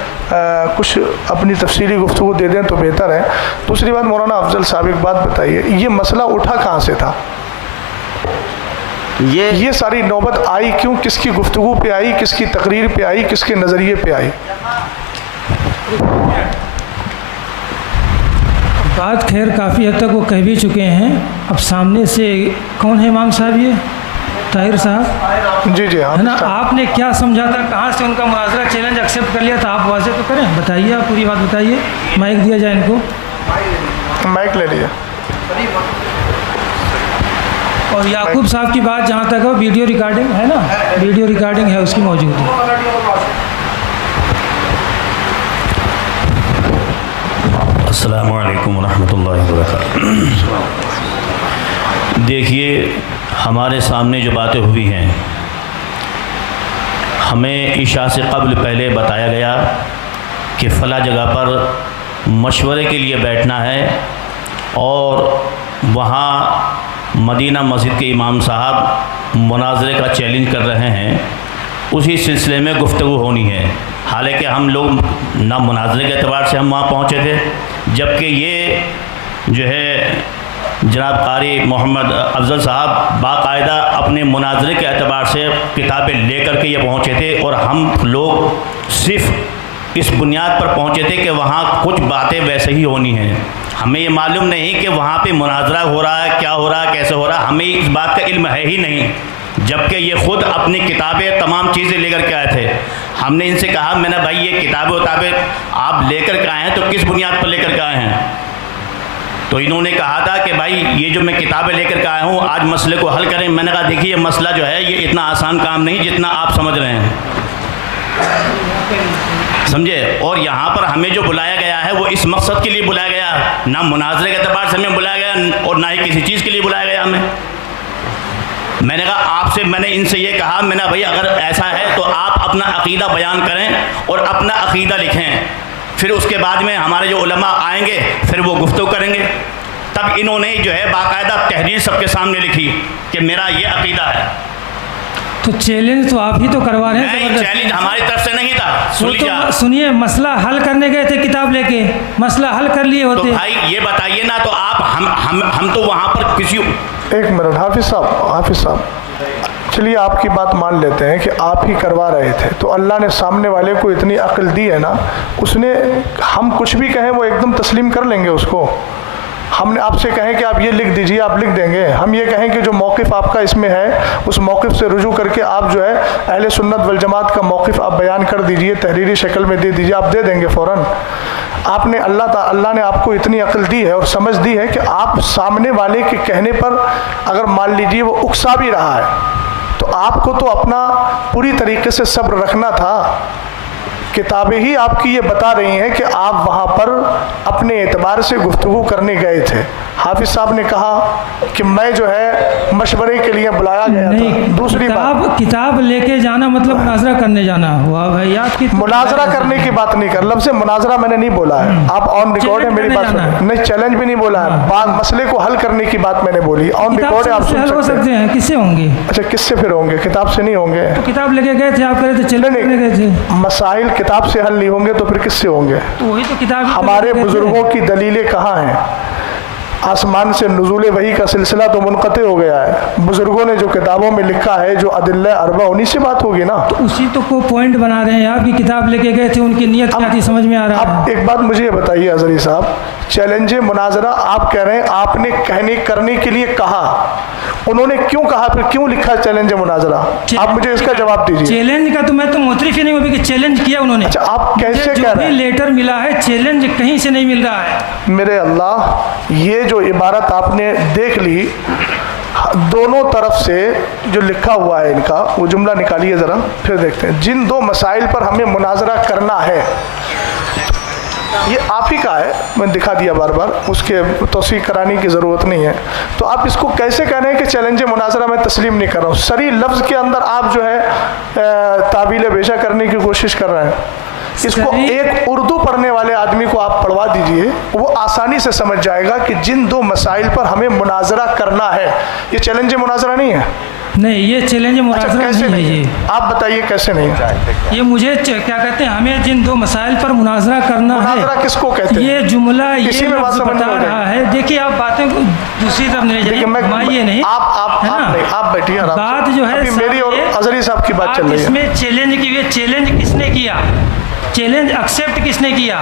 कुछ अपनी तफसीली गुफ्तगू दे दें तो बेहतर है। दूसरी बात, मौलाना अफजल साहब एक बात बताइए, ये मसला उठा कहाँ से था? ये सारी नौबत आई क्यों? किसकी गुफ्तगू पे आई, किसकी तकरीर पे आई, किसके नज़रिए पे आई? बात खैर काफ़ी हद तक वो कह भी चुके हैं। अब सामने से कौन है इमाम साहब? ये ताहिर साहब। जी हाँ, है ना। आपने क्या समझा था, कहाँ से उनका मुनाजरा चैलेंज एक्सेप्ट कर लिया था? आप वाज़े तो करें, बताइए, आप पूरी बात बताइए। माइक दिया जाए इनको, माइक ले लिया। और याकूब साहब की बात जहाँ तक है, वीडियो रिकॉर्डिंग है ना, वीडियो रिकॉर्डिंग है उसकी मौजूद है। अस्सलामु अलैकुम वरहमतुल्लाहि वबरकातुहू। देखिए, हमारे सामने जो बातें हुई हैं, हमें इशा से क़ब्ल पहले बताया गया कि फ़ला जगह पर मशवरे के लिए बैठना है और वहाँ मदीना मस्जिद के इमाम साहब मुनाजरे का चैलेंज कर रहे हैं, उसी सिलसिले में गुफ्तगू होनी है। हालांकि हम लोग ना मुनाजरे के एतबार से हम वहाँ पहुँचे थे, जबकि ये जो है जनाब कारी मोहम्मद अफजल साहब बाकायदा अपने मुनाजरे के एतबार से किताबें लेकर के ये पहुँचे थे, और हम लोग सिर्फ़ इस बुनियाद पर पहुँचे थे कि वहाँ कुछ बातें वैसे ही होनी हैं। हमें ये मालूम नहीं कि वहाँ पे मुनाजरा हो रहा है, क्या हो रहा है, कैसे हो रहा है, हमें इस बात का इल्म है ही नहीं। जबकि ये ख़ुद अपनी किताबें तमाम चीज़ें लेकर के आए थे। हमने इनसे कहा, मैंने भाई ये किताबें आप लेकर के आए हैं तो किस बुनियाद पर लेकर के आए हैं? तो इन्होंने कहा था कि भाई ये जो मैं किताबें लेकर के आया हूँ, आज मसले को हल करें। मैंने कहा देखिए, ये मसला जो है ये इतना आसान काम नहीं जितना आप समझ रहे हैं, समझे। और यहाँ पर हमें जो बुलाया गया है वो इस मकसद के लिए बुलाया गया, ना मुनाजरे के एतबार से हमें बुलाया गया और ना ही किसी चीज़ के लिए बुलाया गया हमें। मैंने कहा आपसे, मैंने इनसे ये कहा, मैंने भाई अगर ऐसा है तो आप अपना अक़ीदा बयान करें और अपना अक़ीदा लिखें, फिर उसके बाद में हमारे जो उलमा आएंगे फिर वो गुफ्तगू करेंगे। तब इन्होंने जो है बाकायदा तहरीर सबके सामने लिखी कि मेरा ये अक़ीदा है। तो चैलेंज तो आप ही तो करवा रहे हैं। चैलेंज हमारी तरफ से नहीं था। तो सुनिए, मसला हल करने गए थे किताब लेके, मसला हल कर लिए होते। तो भाई ये बताइए ना, तो आप हम तो वहाँ पर किसी, एक मिनट हाफिज़ साहब, चलिए आपकी बात मान लेते हैं कि आप ही करवा रहे थे, तो अल्लाह ने सामने वाले को इतनी अक्ल दी है ना, उसने, हम कुछ भी कहें वो एकदम तस्लीम कर लेंगे उसको। हमने आपसे कहें कि आप ये लिख दीजिए, आप लिख देंगे। हम ये कहें कि जो मौक़िफ़ आपका इसमें है उस मौक़िफ़ से रुजू करके आप जो है अहले सुन्नत वल जमात का मौक़िफ़ आप बयान कर दीजिए, तहरीरी शक्ल में दे दीजिए, आप दे देंगे फ़ौरन। आपने अल्लाह ने आपको इतनी अक्ल दी है और समझ दी है कि आप सामने वाले के कहने पर अगर मान लीजिए वो उकसा भी रहा है तो आपको तो अपना पूरी तरीके से सब्र रखना था। किताबें ही आपकी ये बता रही हैं कि आप वहाँ पर अपने एतबार से गुफ्तगू करने गए थे। हाफिज साहब ने कहा कि मैं जो है मशवरे के लिए बुलाया गया था। दूसरी बात, किताब लेके जाना मतलब मुनाजरा करने जाना हुआ भाई। आपकी मुनाजरा करने की बात नहीं कर, लफ्ज़ मुनाजरा मैंने नहीं बोला है, आप ऑन रिकॉर्ड है मेरी बात नहीं, चैलेंज भी नहीं बोला है, बात मसले को हल करने की बात मैंने बोली, ऑन रिकॉर्ड है, आप सुन सकते हैं। किससे होंगे? अच्छा, किससे फिर होंगे? किताब से नहीं होंगे। तो किताब लेके गए थे, आप कह रहे थे चैलेंज करने गए थे। मसाइल किताब से हल नहीं होंगे तो फिर किससे होंगे? तो वही तो किताब। हमारे बुजुर्गों की दलीलें कहाँ हैं? आसमान से नुज़ूल वही का सिलसिला तो मुनक़ते हो गया है। बुजुर्गों ने जो किताबों में लिखा है, जो अदिल्ला अरबा, उन्हीं से बात होगी ना। तो उसी तो को पॉइंट बना रहे हैं आप कि किताब लेके गए थे, उनकी नीयत क्या थी समझ में आ रहा है। अब एक बात मुझे बताइए अज़हरी साहब, चैलेंज मुनाजरा आप कह रहे हैं, आपने करने के लिए कहा, उन्होंने क्यों कहा, फिर क्यों लिखा चैलेंज मुनाजरा? आप मुझे इसका जवाब दीजिए। चैलेंज का तो मैं तो मुतरिफ ही नहीं हूँ कि चैलेंज किया उन्होंने। अच्छा, आप कैसे कह रहे हैं? लेटर मिला है, चैलेंज कहीं से नहीं मिल रहा है। मेरे अल्लाह, ये जो इबारत आपने देख ली, दोनों तरफ से जो लिखा हुआ है इनका, वो जुमला निकालिए ज़रा, फिर देखते हैं। जिन दो मसाइल पर हमें मुनाजरा करना है, ये आप ही का है, मैंने दिखा दिया बार बार, उसके तौसीक कराने की ज़रूरत नहीं है। तो आप इसको कैसे कह रहे हैं कि चैलेंज मुनाजरा मैं तस्लीम नहीं कर रहा हूँ? सरी लफ्ज़ के अंदर आप जो है तावील बेशा करने की कोशिश कर रहे हैं। इसको एक उर्दू पढ़ने वाले आदमी को आप पढ़वा दीजिए, वो आसानी से समझ जाएगा कि जिन दो मसाइल पर हमें मुनाजरा करना है, ये चैलेंज मुनाजरा नहीं है। नहीं, ये चैलेंज मुनाजरा कैसे नहीं है। ये आप बताइए कैसे नहीं है? ये मुझे क्या कहते हैं, हमें जिन दो मसाइल पर मुनाजरा करना है। मुनाजरा किसको कहते हैं? ये जुमला ये लफ्ज़ बता रहा है। देखिए, आप बातें दूसरी तरफ नहीं जाइए, घुमाइए नहीं। आप बैठिए, बात जो है मेरी और अज़हरी साहब की बात चल रही है। इसमें चैलेंज की, ये चैलेंज किसने किया? चैलेंज एक्सेप्ट किसने किया?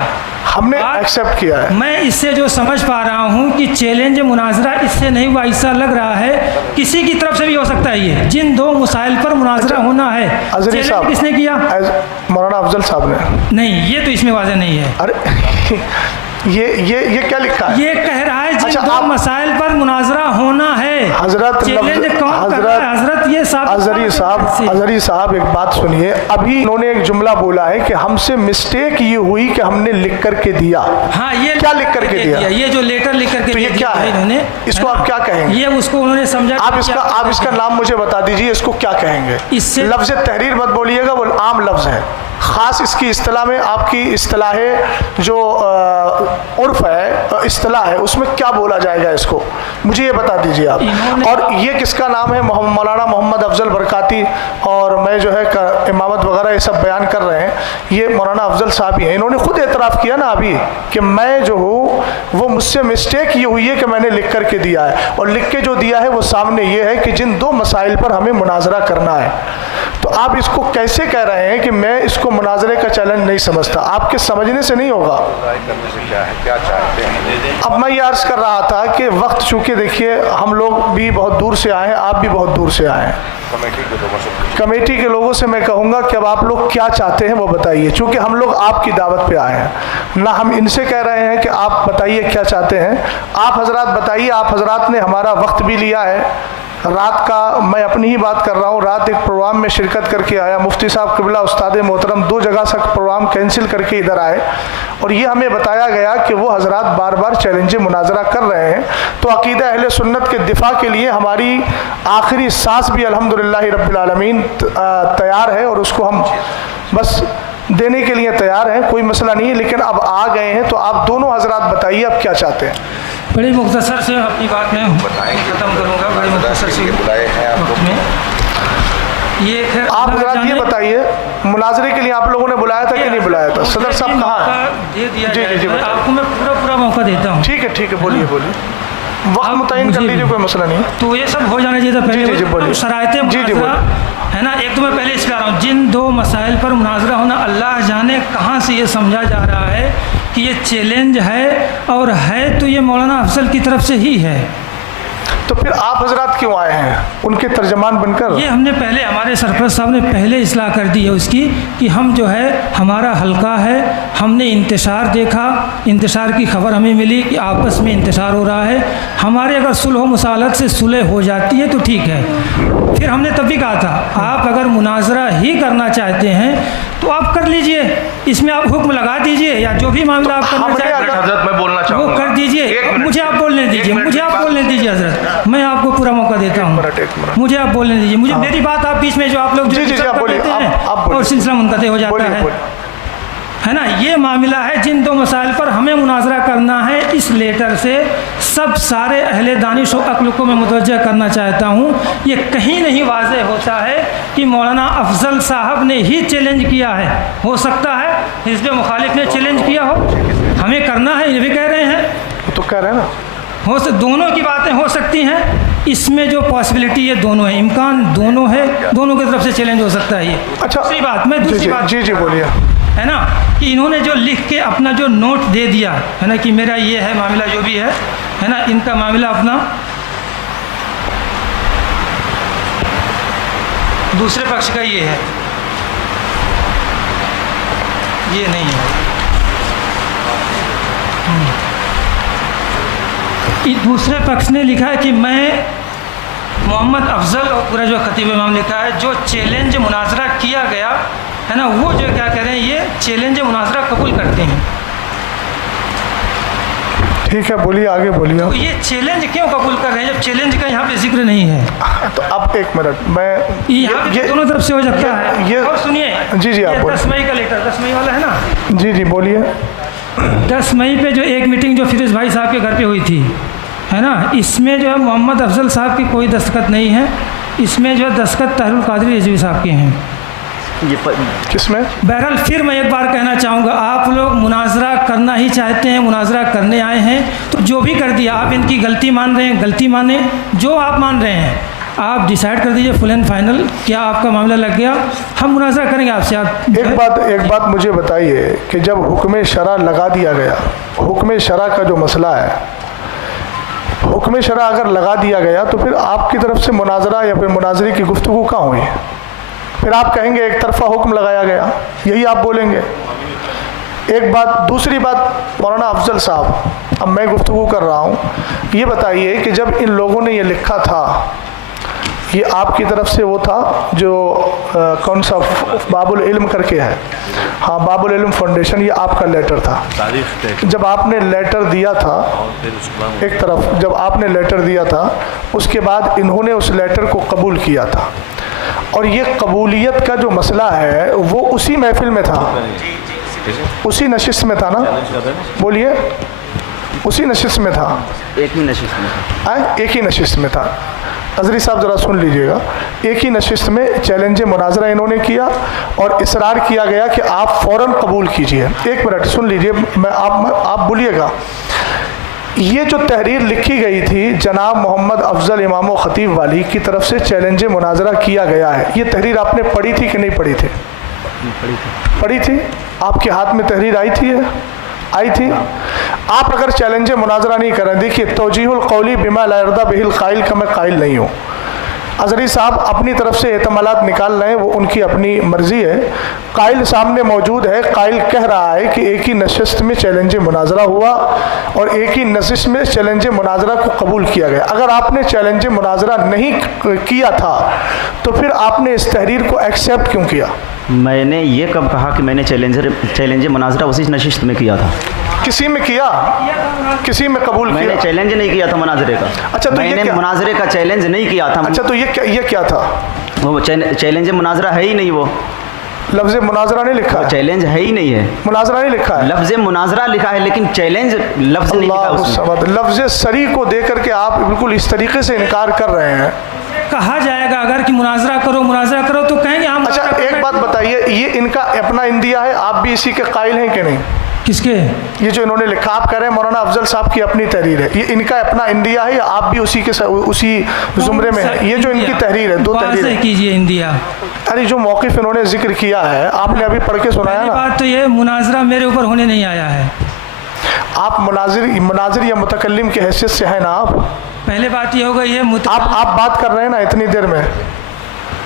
हमने एक्सेप्ट किया है। मैं इससे जो समझ पा रहा हूँ कि चैलेंज मुनाजरा इससे नहीं हुआ, ऐसा लग रहा है किसी की तरफ से भी हो सकता है। ये जिन दो मसाइल पर मुनाजरा होना है, अज़हरी साहब किसने किया? मौलाना अफजल साहब ने। नहीं, ये तो इसमें वाज़ेह नहीं है। अरे ये क्या लिखा है? ये कह रहा है जिन दो मसाइल पर मुनाजरा होना है। हजरत चैलेंज कौन कर रहा है? हजरत ये अज़हरी साहब एक बात सुनिए, अभी इन्होंने एक जुमला बोला है कि हमसे मिस्टेक ये हुई कि हमने लिख करके दिया। हाँ, ये क्या लिख करके दिया? ये जो लेटर लिख करके तो ये क्या है इन्होंने, इसको आप क्या कहेंगे? ये उसको उन्होंने समझा। आप इसका नाम मुझे बता दीजिए, इसको क्या कहेंगे? इससे लफ्ज़ तहरीर मत बोलिएगा, वो आम लफ्ज़ है। ख़ास इसकी इस्तिलाह में, आपकी इस्तिलाह जो उर्फ है, इस्तिलाह है, उसमें क्या बोला जाएगा इसको मुझे ये बता दीजिए आप। और ये किसका नाम है? मौलाना मोहम्मद अफजल बरकाती, और मैं जो है इमामत वगैरह ये सब बयान कर रहे हैं, ये मौलाना अफजल साहब ही हैं। इन्होंने खुद एतराफ़ किया ना अभी कि मैं जो हूँ वो मुझसे मिस्टेक ये हुई है कि मैंने लिख कर के दिया है, और लिख के जो दिया है वो सामने ये है कि जिन दो मसाइल पर हमें मुनाजरा करना है। तो आप इसको कैसे कह रहे हैं कि मैं इसको मुनाजरे का चैलेंज नहीं समझता? आपके समझने से नहीं होगा। अब मैं ये अर्ज़ कर रहा था कि वक्त चूँकि देखिए हम लोग भी बहुत दूर से आए हैं, आप भी बहुत दूर से आए हैं। कमेटी के लोगों से मैं कहूँगा कि अब आप लोग क्या चाहते हैं वो बताइए, चूँकि हम लोग आपकी दावत पे आए हैं ना, हम इनसे कह रहे हैं कि आप बताइए क्या चाहते हैं। आप हजरात बताइए, आप हजरात ने हमारा वक्त भी लिया है। रात का मैं अपनी ही बात कर रहा हूँ, रात एक प्रोग्राम में शिरकत करके आया, मुफ्ती साहब क़िबला उस्ताद मोहतरम 2 जगह से प्रोग्राम कैंसिल करके इधर आए, और ये हमें बताया गया कि वो हजरात बार बार चैलेंज मुनाजरा कर रहे हैं। तो अक़ीदा अहले सुन्नत के दिफा के लिए हमारी आखिरी सांस भी अल्हम्दुलिल्लाह रब्बिल आलमीन तैयार है, और उसको हम बस देने के लिए तैयार हैं, कोई मसला नहीं है। लेकिन अब आ गए हैं तो आप दोनों हजरात बताइए अब क्या चाहते हैं। बड़ी मुख्तसर से अपनी बात में ख़त्म करूँगा, बड़ी मुख्तसर से ये खैर आप हजरात ये बताइए, मुनाजरे के लिए आप लोगों ने बुलाया था कि नहीं बुलाया था? सदर साहब कहाँ हैं? जी, आपको मैं पूरा मौका देता हूँ। ठीक है, बोलिए। वक्त मुतय्यन कर लीजिए, कोई मसला नहीं। तो ये सब हो जाना चाहिए। पहले शराइतें है ना, एक तो मैं पहले इस पर आ रहा हूँ। जिन दो मसाइल पर मुनाजरा होना, अल्लाह जाने कहाँ से ये समझा जा रहा है कि ये चैलेंज है, और है तो ये मौलाना अफजल की तरफ से ही है। तो फिर आप हजरात क्यों आए हैं उनके तर्जमान बनकर? ये हमने पहले, हमारे सरपरस्त साहब ने पहले इस्लाह कर दी है उसकी कि हम जो है, हमारा हल्का है, हमने इंतशार देखा, इंतशार की खबर हमें मिली कि आपस में इंतशार हो रहा है, हमारे अगर सुलह मुसालत से सुलह हो जाती है तो ठीक है। फिर हमने तब भी कहा था आप अगर मुनाजरा ही करना चाहते हैं तो आप कर लीजिए, इसमें आप हुक्म लगा दीजिए या जो भी मामला आप करना चाहते हैं हजरत मैं बोलना वो चाहूँगा, कर दीजिए। मुझे आप बोलने दीजिए, मुझे आप बोलने दीजिए हजरत, मैं आपको पूरा मौका देता हूँ, मुझे आप बोलने दीजिए। मुझे मेरी बात आप बीच में जो आप लोग जी, आप बोलिए, देते हैं आप बोलिए। और सिलसिला मुनक़ते हो जाता है ना। ये मामला है जिन दो मसाइल पर हमें मुनाजरा करना है। इस लेटर से सब सारे अहले दानिश व अक्ल को मैं मुतवज्जह करना चाहता हूँ, ये कहीं नहीं वाज़ेह होता है कि मौलाना अफजल साहब ने ही चैलेंज किया है। हो सकता है हिज़्ब मुखालिफ ने चैलेंज किया हो, हमें करना है, ये भी कह रहे हैं, तो कह रहे हैं ना, दोनों की बातें हो सकती हैं। इसमें जो पॉसिबिलिटी ये दोनों है, इम्कान दोनों है, दोनों की तरफ से चैलेंज हो सकता है ये। अच्छा, दूसरी बात, मैं दूसरी बात जी बोलिए, है ना, कि इन्होंने जो लिख के अपना जो नोट दे दिया है ना कि मेरा ये है मामला, जो भी है ना, इनका मामला अपना दूसरे पक्ष का ये है, ये नहीं है। दूसरे पक्ष ने लिखा है कि मैं मोहम्मद अफजल और पूरा जो खतीब इमाम लिखा है, जो चैलेंज मुनाजरा किया गया है ना, वो जो क्या कह रहे हैं, ये चैलेंज मुनाजरा कबूल करते हैं। ठीक है, बोलिए, आगे बोलिए। तो ये चैलेंज क्यों कबूल कर रहे हैं जब चैलेंज का यहाँ पे जिक्र नहीं है? तो अब एक मिनट, मैं यहाँ पे दोनों तरफ से हो सकता है। ये और सुनिए, जी आप बोलिए। 10 मई का लेटर, 10 मई वाला है ना, जी बोलिए। 10 मई पे जो एक मीटिंग जो फिरोज भाई साहब के घर पे हुई थी, है ना, इसमें जो है मोहम्मद अफजल साहब की कोई दस्तखत नहीं है, इसमें जो है दस्तखत ताहिरुल कादरी रिजवी साहब के हैं। किसमें? बहरहाल फिर मैं एक बार कहना चाहूँगा, आप लोग मुनाजरा करना ही चाहते हैं, मुनाजरा करने आए हैं, तो जो भी कर दिया आप इनकी गलती मान रहे हैं, गलती माने, जो आप मान रहे हैं आप डिसाइड कर दीजिए फुल एंड फाइनल, क्या आपका मामला लग गया, हम मुनाजरा करेंगे आपसे। आप एक बात मुझे बताइए कि जब हुक्म शरा लगा दिया गया, हुक्म शरा का जो मसला है, हुक्म शरा अगर लगा दिया गया तो फिर आपकी तरफ से मुनाजरा या फिर मुनाजरे की गुफ्तगू कहाँ हुई? फिर आप कहेंगे एक तरफा हुक्म लगाया गया, यही आप बोलेंगे। एक बात, दूसरी बात, मौलाना अफजल साहब, अब मैं गुफ्तगू कर रहा हूँ, ये बताइए कि जब इन लोगों ने ये लिखा था, ये आपकी तरफ से वो था जो कौन सा बाबुल इल्म करके है, हाँ बाबुल इल्म फाउंडेशन, ये आपका लेटर था। जब आपने लेटर दिया था, एक तरफ जब आपने लेटर दिया था, उसके बाद इन्होंने उस लेटर को कबूल किया था, और ये कबूलियत का जो मसला है वो उसी महफिल में था, उसी नशिस्त में था ना, बोलिए, उसी नशिस्त में था, एक ही नशिस्त में था, एक ही नशिस्त में था। हज़री साहब ज़रा सुन लीजिएगा, एक ही नशिस्त में चैलेंज मुनाजरा इन्होंने किया और इसरार किया गया कि आप फ़ौरन कबूल कीजिए। एक मिनट सुन लीजिए, मैं आप बोलिएगा। ये जो तहरीर लिखी गई थी जनाब मोहम्मद अफजल इमाम ख़तीब वाली की तरफ से चैलेंज मुनाजरा किया गया है, ये तहरीर आपने पढ़ी थी कि नहीं पढ़ी थी? पढ़ी थी। आपके हाथ में तहरीर आई थी? आप अगर चैलेंज मुनाजरा नहीं करें, देखिए तौजीहुल कौली बिमा ला यर्दा बिहिल काइल का मैं काइल नहीं हूँ। अजरी साहब अपनी तरफ से एहतमालात निकाल रहे हैं, वो उनकी अपनी मर्ज़ी है। काइल सामने मौजूद है, काइल कह रहा है कि एक ही नशिस्त में चैलेंज मुनाजरा हुआ और एक ही नशिस्त में चैलेंज मुनाजरा को कबूल किया गया। अगर आपने चैलेंज मुनाजरा नहीं किया था तो फिर आपने इस तहरीर को एक्सेप्ट क्यों किया? मैंने ये कब कहा कि मैंने चैलेंज मुनाजरा उसी नशिस्त में किया था? किसी में किया, किसी में कबूल मैंने किया? चैलेंज नहीं किया था मुनाजरे का। अच्छा, तो मैंने मुनाजरे का चैलेंज नहीं किया था। अच्छा, तो ये क्या था? वो चैलेंज मुनाजरा है ही नहीं, वो लफ्ज़ मुनाजरा नहीं लिखा है, चैलेंज है ही नहीं है, मुनाजरा नहीं लिखा है, लफ्ज़ मुनाजरा लिखा है लेकिन चैलेंज लफ्ज़ नहीं लिखा उसमें। लफ्ज़ सरी को दे करके आप बिल्कुल इस तरीके से इनकार कर रहे हैं। कहा जाएगा अगर कि मुनाजरा करो तो कहेंगे हम। अच्छा, एक बात बताइए, ये इनका अपना इंदिया है, आप भी इसी के कायल हैं कि नहीं? किसके? ये जो इन्होंने लिखा, आप कह रहे हैं मौलाना अफजल साहब की अपनी तहरीर है, ये इनका अपना इंदिया है या आप भी उसी जुमरे में है? ये जो इनकी तहरीर है, दो तहरीर है, कीजिए इंदिया। अरे जो मौक़िफ़ इन्होंने जिक्र किया है आपने अभी पढ़ के सुनाया ना। बात तो ये मुनाजरा मेरे ऊपर होने नहीं आया है। आप मुनाजिर या मुतकल्लिम की हैसियत से हैं ना आप? पहले बात ये हो गई है आप बात कर रहे हैं ना इतनी देर में।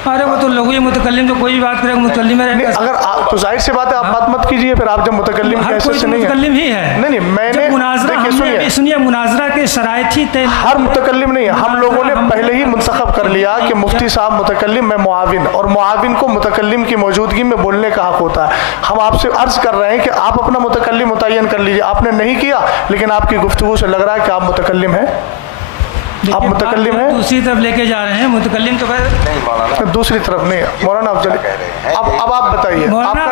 अरे वो तो लोग मुतकल्लिम तो कोई भी बात करेगा मुतकल्लिम में नहीं, अगर तो जाहिर सी बात है आप बात मत कीजिए फिर। आप जब मुतकल्लिम की हैसियत से नहीं है, मुतकल्लिम ही है। नहीं मैंने देखिए सुनिए मुनाजरा के शराइत ही तय। हर मुतकल्लिम नहीं है, हम लोगों ने पहले ही मुंतखब कर लिया कि मुफ्ती साहब मुतकल्लिम, मैं मुआविन, और मुआविन को मुतकल्लिम की मौजूदगी में बोलने का हक होता है। हम आपसे अर्ज कर रहे हैं कि आप अपना मुतकल्लिम मुतय्यन कर लीजिए। आपने नहीं किया, लेकिन आपकी गुफ्तगू से लग रहा है कि आप मुतकल्लिम हैं। आप मुतकल्लिम हैं, दूसरी तरफ लेके जा रहे हैं। मुतकल्लिम तो फिर दूसरी तरफ नहीं। मौलाना अफजल, अब आप बताइए। मौलाना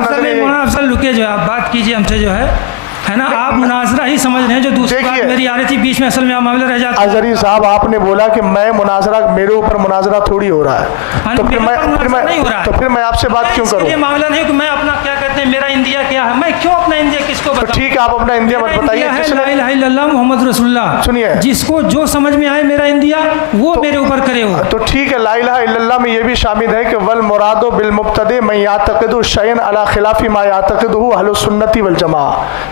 अफजल रुके जो है, आप बात कीजिए हमसे जो है ना। आप मुनाजरा ही समझ रहे हैं। जो दूसरी बात मेरी आ रही थी बीच में, असल में मामला रह जाता है। अजहरी साहब आपने बोला कि मैं मुनाजरा, मेरे ऊपर मुनाजरा थोड़ी हो रहा है, तो फिर मैं आपसे बात क्यों करूं? ये मामला नहीं कि मैं अपना क्या कहते हैं, मेरा इंडिया क्या है, मैं क्यों अपना इंडिया किसको बताऊं? ठीक है, आप अपना इंडिया मत बताइए। ला इलाहा इल्लल्लाह मोहम्मद रसूलुल्लाह, सुनिए, जिसको जो समझ में आए मेरा इंडिया वो मेरे ऊपर करे हो। तो ठीक है, ला इलाहा इल्लल्लाह में ये भी शामिल है कि वल मुरादो बिल मुब्तदे मैं यातक़िदु शयअन अला खिलाफी मा यातक़िदुहु अहलुस सुन्नती वल जमा,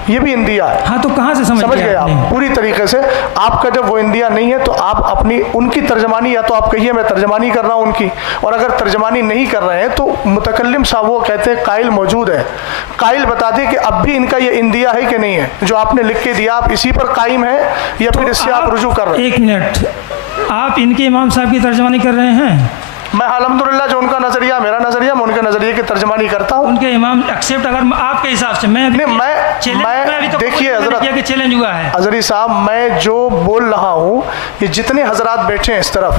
ये भी इंडिया है। हाँ, तो कहाँ से समझ गए आप पूरी तरीके से? आपका जब वो इंडिया नहीं है तो आप अपनी उनकी तर्जमानी, या तो आप कहिए मैं तर्जमानी कर रहा हूँ उनकी, और अगर तर्जमानी नहीं कर रहे हैं तो मुतकल्लिम साहब वो कहते हैं काइल मौजूद है, काइल बता दे कि अब भी इनका ये इंडिया है कि नहीं है। जो आपने लिख के दिया आप इसी पर कायम है या फिर इससे आप रुजू कर रहे हैं? एक मिनट, आप इनके इमाम साहब की तर्जमानी कर रहे हैं? मैं अल्हम्दुलिल्लाह जो उनका नजरिया मेरा नजरिया, मैं उनके नजरिए की तर्जमानी करता हूँ। उनके इमाम एक्सेप्ट अगर आपके हिसाब से मैं देखिए हजरत चैलेंज हुआ है अजहरी साहब, मैं जो बोल रहा हूँ, ये जितने हजरात बैठे हैं इस तरफ,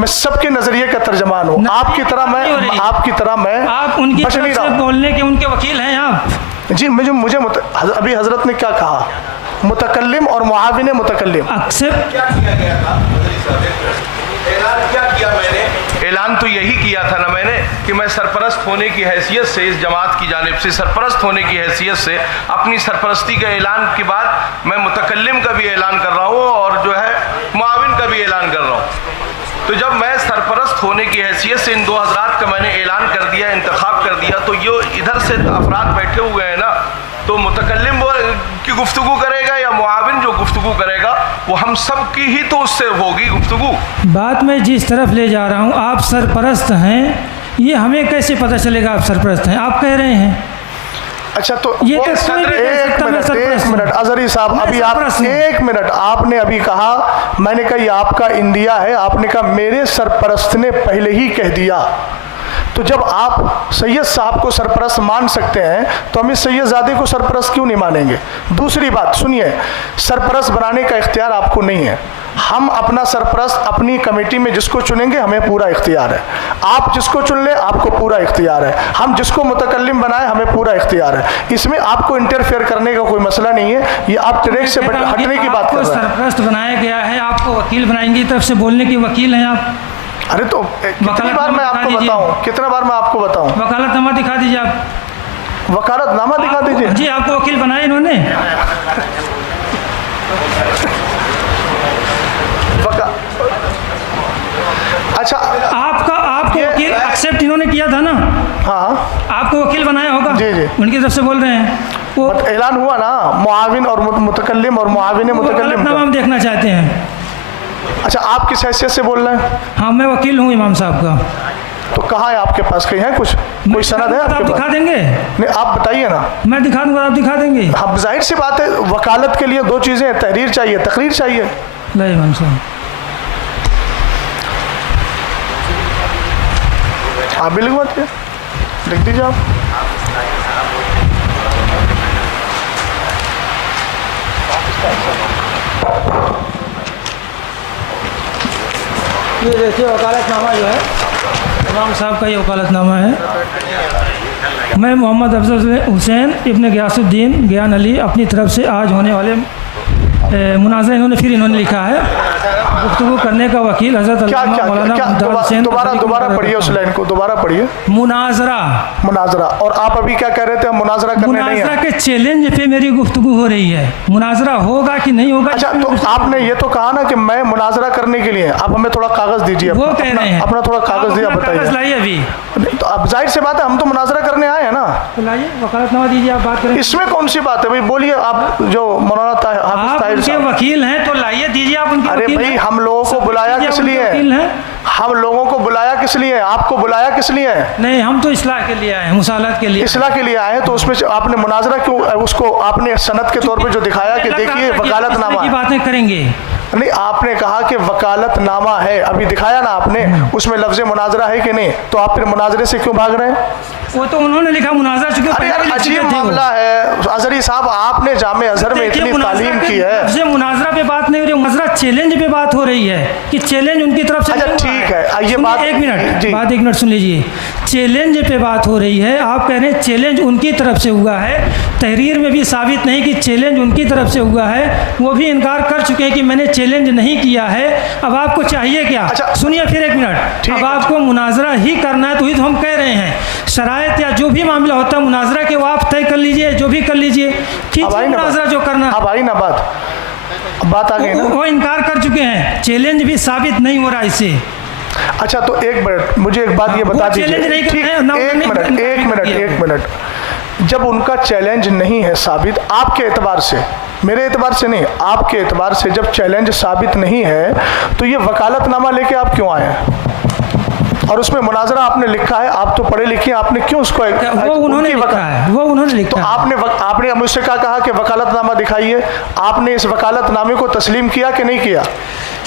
मैं सबके नजरिए का तर्जमान हूँ। आपकी तरह मैं आप उनकी तरफ से बोलने के उनके वकील हैं आप जी। मुझे अभी हजरत ने क्या कहा, मुतकल्लिम और मुआविन मुतकल्लिम एक्सेप्ट क्या किया गया था? ऐलान क्या किया मैंने? ऐलान तो यही किया था ना मैंने कि मैं सरपरस्त होने की हैसियत से, इस जमात की जानिब से सरपरस्त होने की हैसियत से, अपनी सरपरस्ती के ऐलान के बाद मैं मुतकल्लिम का भी ऐलान कर रहा हूँ और जो है मुआविन का भी ऐलान कर रहा हूँ। तो जब मैं सरपरस्त होने की हैसियत से इन दो हजरात का मैंने ऐलान कर दिया, इंतखाब कर दिया, तो ये इधर से अफराद बैठे हुए हैं ना, तो मुतकल्लिम की गुफ्तगू करेगा या मुआविन जो गुफ्तगू करेगा, वो हम सब की ही तो उससे होगी गुफ्तगू। बात मैं जिस तरफ ले जा रहा हूँ, आप सरपरस्त हैं, ये हमें कैसे पता चलेगा आप सरपरस्त हैं? आप कह रहे हैं। अच्छा, तो ये तो एक मिनट अजहरी साहब, अभी आप एक मिनट, आपने अभी कहा, मैंने कहा ये आपका इंडिया है, आपने कहा मेरे सरपरस्त ने पहले ही कह दिया। तो जब आप सैयद साहब को सरपरस्त मान सकते हैं तो हम इस सैयदजादे को सरपरस्त क्यों नहीं मानेंगे? दूसरी बात सुनिए, सरपरस्त बनाने का इख्तियार आपको नहीं है। हम अपना सरपरस्त अपनी कमेटी में जिसको चुनेंगे हमें पूरा इख्तियार है। आप जिसको चुन ले आपको पूरा इख्तियार है। हम जिसको मुतकल्लिम बनाए हमें पूरा इख्तियार है। इसमें आपको इंटरफेयर करने का कोई मसला नहीं है। ये आप ट्रैक से हटने की बात कर रहे हैं। सरपरस्त बनाया गया है, आपको वकील बनाएंगे, तरफ से बोलने की वकील हैं आप। अरे तो कितनी बार मैं आपको बताऊं, कितना बार मैं आपको बताऊं? वकालतनामा दिखा दीजिए आप। वकालतनामा दिखा दीजिए जी, आपको वकील बनाए इन्होंने। अच्छा, आपको वकील एक्सेप्ट इन्होंने किया था ना? हाँ, आपको वकील बनाया होगा। जी जी, उनकी तरफ से बोल रहे हैं। वो ऐलान हुआ ना, मुआविन और मुतकल्लिम और मुआविन मुतकल्लिम। हम देखना चाहते हैं। अच्छा, आप किस हैसियत से बोल रहे हैं? हाँ, मैं वकील हूँ इमाम साहब का। तो कहाँ है आपके पास, कहीं है कुछ, कोई सनद है आपके पास? दिखा देंगे। नहीं, आप बताइए ना। मैं दिखा दूंगा, आप दिखा देंगे। हाँ, जाहिर सी बात है, वकालत के लिए दो चीज़ें हैं, तहरीर चाहिए, तकरीर चाहिए। नहीं इमाम साहब, आप भी लिखवा दीजिए, लिख दीजिए आप। ये देखिए वकालतनामा जो है इमाम साहब का, ये वकालतनामा है। मैं मोहम्मद अफजल हुसैन इब्न गियासुद्दीन गियान अली अपनी तरफ से आज होने वाले मुनाजरा इन्होंने लिखा है, गुफ्तगू करने का वकील हज़रत क्या क्या मौलाना क्या मुमताज़ हुसैन दोबारा पढ़िए उस लाइन को, दोबारा पढ़िए। मुनाजरा। और आप अभी क्या कह रहे थे? हम मुनाजरा करने नहीं है। मुनाजरा के चैलेंज पे मेरी गुफ्तगू हो रही है, मुनाजरा होगा कि नहीं होगा। अच्छा, तो आपने ये तो कहा ना कि मैं मुनाजरा करने के लिए, आप हमें थोड़ा कागज दीजिए, वो कह रहे हैं अपना थोड़ा कागज दिया, बताइए। लाइए अभी। तो अब जाहिर सी बात है, हम तो मुनाजरा करने आए हैं ना, तो लाइए वकालतनामा दीजिए, आप बात करें। इसमें कौन सी बात है भाई? बोलिए आप, जो मौलाना आप उनके वकील हैं तो लाइए, दीजिए आप उनके अरे वकील भाई, हैं। हम लोगों को बुलाया किस लिए? हम लोगों को बुलाया किस लिए? आपको बुलाया किस लिए? नहीं, हम तो इस्लाह के लिए आए हैं, मुसालत के लिए। इस्लाह के लिए आए हैं, तो उसमें आपने मुनाजरा क्यों, उसको आपने सनद के तौर पे जो दिखाया कि देखिए वकालतनामा की बातें करेंगे। नहीं, आपने कहा कि वकालतनामा है, अभी दिखाया ना आपने, उसमें लफ्ज़ मुनाजरा है कि नहीं? तो आप फिर मुनाजरे से क्यों भाग रहे हैं? वो तो उन्होंने लिखा मुनाजरा, चूंकि अरे यार, अजीब मामला है अजहरी साहब, आपने जामे अजहर में इतनी तालीम की है। मुनाजरा पे बात नहीं हो रही, मुनाजरा चैलेंज पे बात हो रही है कि चैलेंज उनकी तरफ से। अच्छा ठीक है, ये बात एक मिनट सुन लीजिए। चैलेंज पे बात हो रही है, आप कह रहे हैं चैलेंज उनकी तरफ से हुआ है, तहरीर में भी साबित नहीं कि चैलेंज उनकी तरफ से हुआ है, वो भी इनकार कर चुके हैं कि मैंने चैलेंज नहीं किया है। अब आपको चाहिए क्या? अच्छा, सुनिए फिर एक मिनट, अब आपको मुनाजरा ही करना है, तो ही तो हम कह रहे हैं शरायत या जो भी मामला होता है मुनाजरा के, वो आप तय कर लीजिए, जो भी कर लीजिए, कीजिए मुनाजरा जो करना। अब आई ना बात आ गई ना। वो इनकार कर चुके हैं, चैलेंज भी साबित नहीं हो रहा इससे। अच्छा, तो एक मिनट, मुझे एक बात ये बता दीजिए। एक मिनट, जब उनका चैलेंज नहीं है साबित, आपके एतबार से, मेरे एतबार से नहीं, आपके एतबार से जब चैलेंज साबित नहीं है, तो ये वकालतनामा लेके आप क्यों आए हैं? और उसमें मुनाजरा आपने लिखा है, आप तो पढ़े लिखे, आपने क्यों उसको? वो उन्होंने लिखा है। तो आपने मुझसे क्या कहा कि वकालतनामा दिखाइए? आपने इस वकालतनामे को तस्लीम किया कि नहीं किया?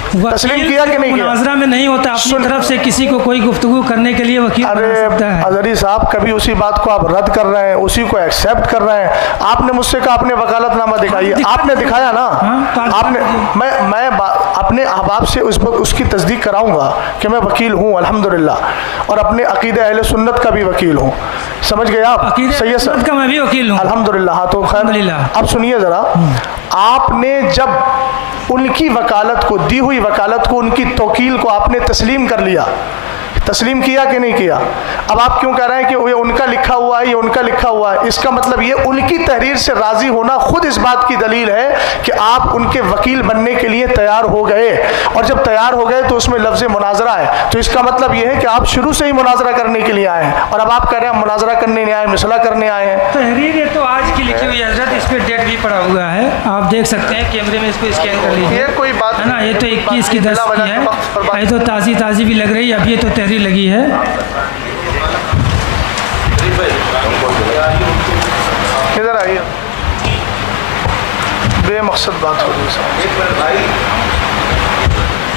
तस्लीम किया कि नहीं किया? मुनाजरा में नहीं होता अपनी तरफ से किसी को कोई गुफ्तगू करने के लिए वकील बना सकता है। अजहरी साहब, कभी उसी बात को आप रद्द कर रहे हैं, उसी को एक्सेप्ट कर रहे हैं। आपने मुझसे कहा अपने वकालतनामा दिखाइए, आपने दिखाया ना। आपने, मैं अपने अहबाब से उसकी तस्दीक कराऊंगा कि मैं वकील हूँ अल्हम्दुलिल्लाह, और अपने अकीदे अहले सुन्नत का भी वकील हूँ। समझ गए आप? सही सर का मैं भी वकील हूँ अल्हम्दुलिल्लाह। हाँ, तो खैर, अब सुनिए ज़रा, आपने जब उनकी वकालत को, दी हुई वकालत को, उनकी तौकील को आपने तस्लीम कर लिया, तस्लीम किया कि नहीं किया? अब आप क्यों कह रहे हैं कि ये उनका लिखा हुआ है, ये उनका लिखा हुआ है? इसका मतलब ये उनकी तहरीर से राज़ी होना खुद इस बात की दलील है कि आप उनके वकील बनने के लिए तैयार हो गए, और जब तैयार हो गए तो उसमें लफ्ज़ मुनाजरा है, तो इसका मतलब ये है कि आप शुरू से ही मुनाजरा करने के लिए आए हैं, और अब आप कह रहे हैं मुनाजरा करने नहीं आए, मसला करने आए हैं। तहरीर ये तो आज की लिखी हुई है हज़रत, इस पर डेट भी पड़ा हुआ है, आप देख सकते हैं, कैमरे में इसको स्कैन कर लीजिए। ये कोई बात है ना, ये तो 21 की 10 की है, ये तो ताज़ी भी लग रही है, अब ये तो तहरीर लगी है। इधर आइए, बेमकसद बात हो रही है।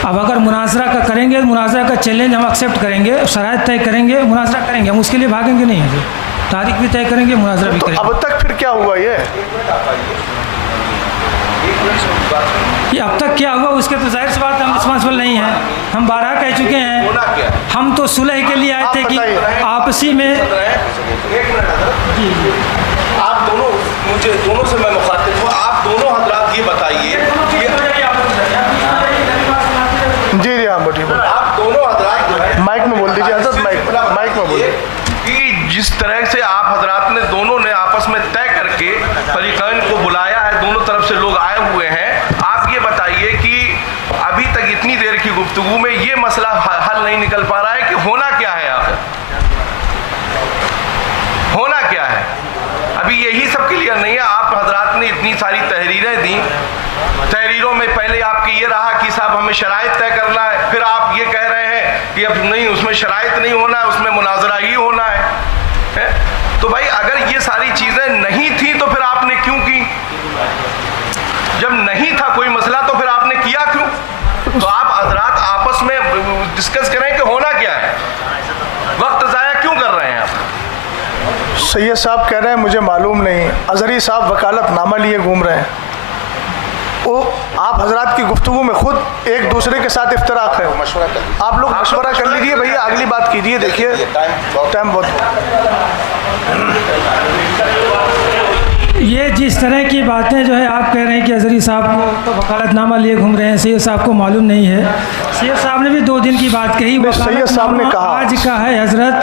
अब अगर मुनाजरा का करेंगे, मुनाजरा का चैलेंज हम एक्सेप्ट करेंगे, शराइत तय करेंगे, मुनाजरा करेंगे, हम उसके लिए भागेंगे नहीं है, तारीख भी तय करेंगे, मुनाजरा भी करेंगे। अब तक फिर क्या हुआ? ये अब तक क्या हुआ उसके तो जाहिर सी बात हम रिस्पॉन्सिबल नहीं हैं, हम 12 कह चुके हैं, हम तो सुलह के लिए आए थे कि आपसी में। आप दोनों, मुझे दोनों से मैं मुखातिब हूँ, आप दोनों हजरात ये बताइए, जी हाँ बोलिए, आप दोनों हजरात माइक में बोल दीजिए हजरत, माइक में बोलिए कि जिस तरह से आप हजरात ने दोनों ने आपस में तय करके फरीकैन को बुलाया है, दोनों तरफ से लोग आए हुए हैं, आप ये बताइए कि अभी तक इतनी देर की गुफ्तगू में ये मसला हल नहीं निकल पा रहा है कि होना क्या है, आखिर होना क्या है? अभी यही सब क्लियर नहीं है। आप हजरात ने इतनी सारी तहरीरें दी, तहरीरों में पहले आपकी ये रहा कि साहब हमें शराइत तय करना है, फिर आप ये कह रहे हैं कि अब नहीं, उसमें शराइत नहीं होना है, उसमें मुनाजरा ही होना है? तो भाई अगर ये सारी चीज़ें नहीं थी तो फिर आपने क्यों की? जब नहीं था कोई मसला तो फिर आपने किया क्यों? तो आप हजरात आपस में डिस्कस करें कि होना क्या है, वक्त ज़ाया क्यों कर रहे हैं आप? सैयद साहब कह रहे हैं मुझे मालूम नहीं, अजहरी साहब वकालतनामा लिए घूम रहे हैं, वो आप हजरात की गुफ्तगू में खुद एक दूसरे के साथ इफ्तराक है। आप लोग मशवरा कर लीजिए भैया, अगली बात कीजिए, देखिए टाइम बहुत। ये जिस तरह की बातें जो है आप कह रहे हैं कि अजहरी साहब को तो वकालतनामा लिए घूम रहे हैं, सैयद साहब को मालूम नहीं है। सैयद साहब ने भी 2 दिन की बात कही, सैयद साहब ने कहा आज का है हजरत,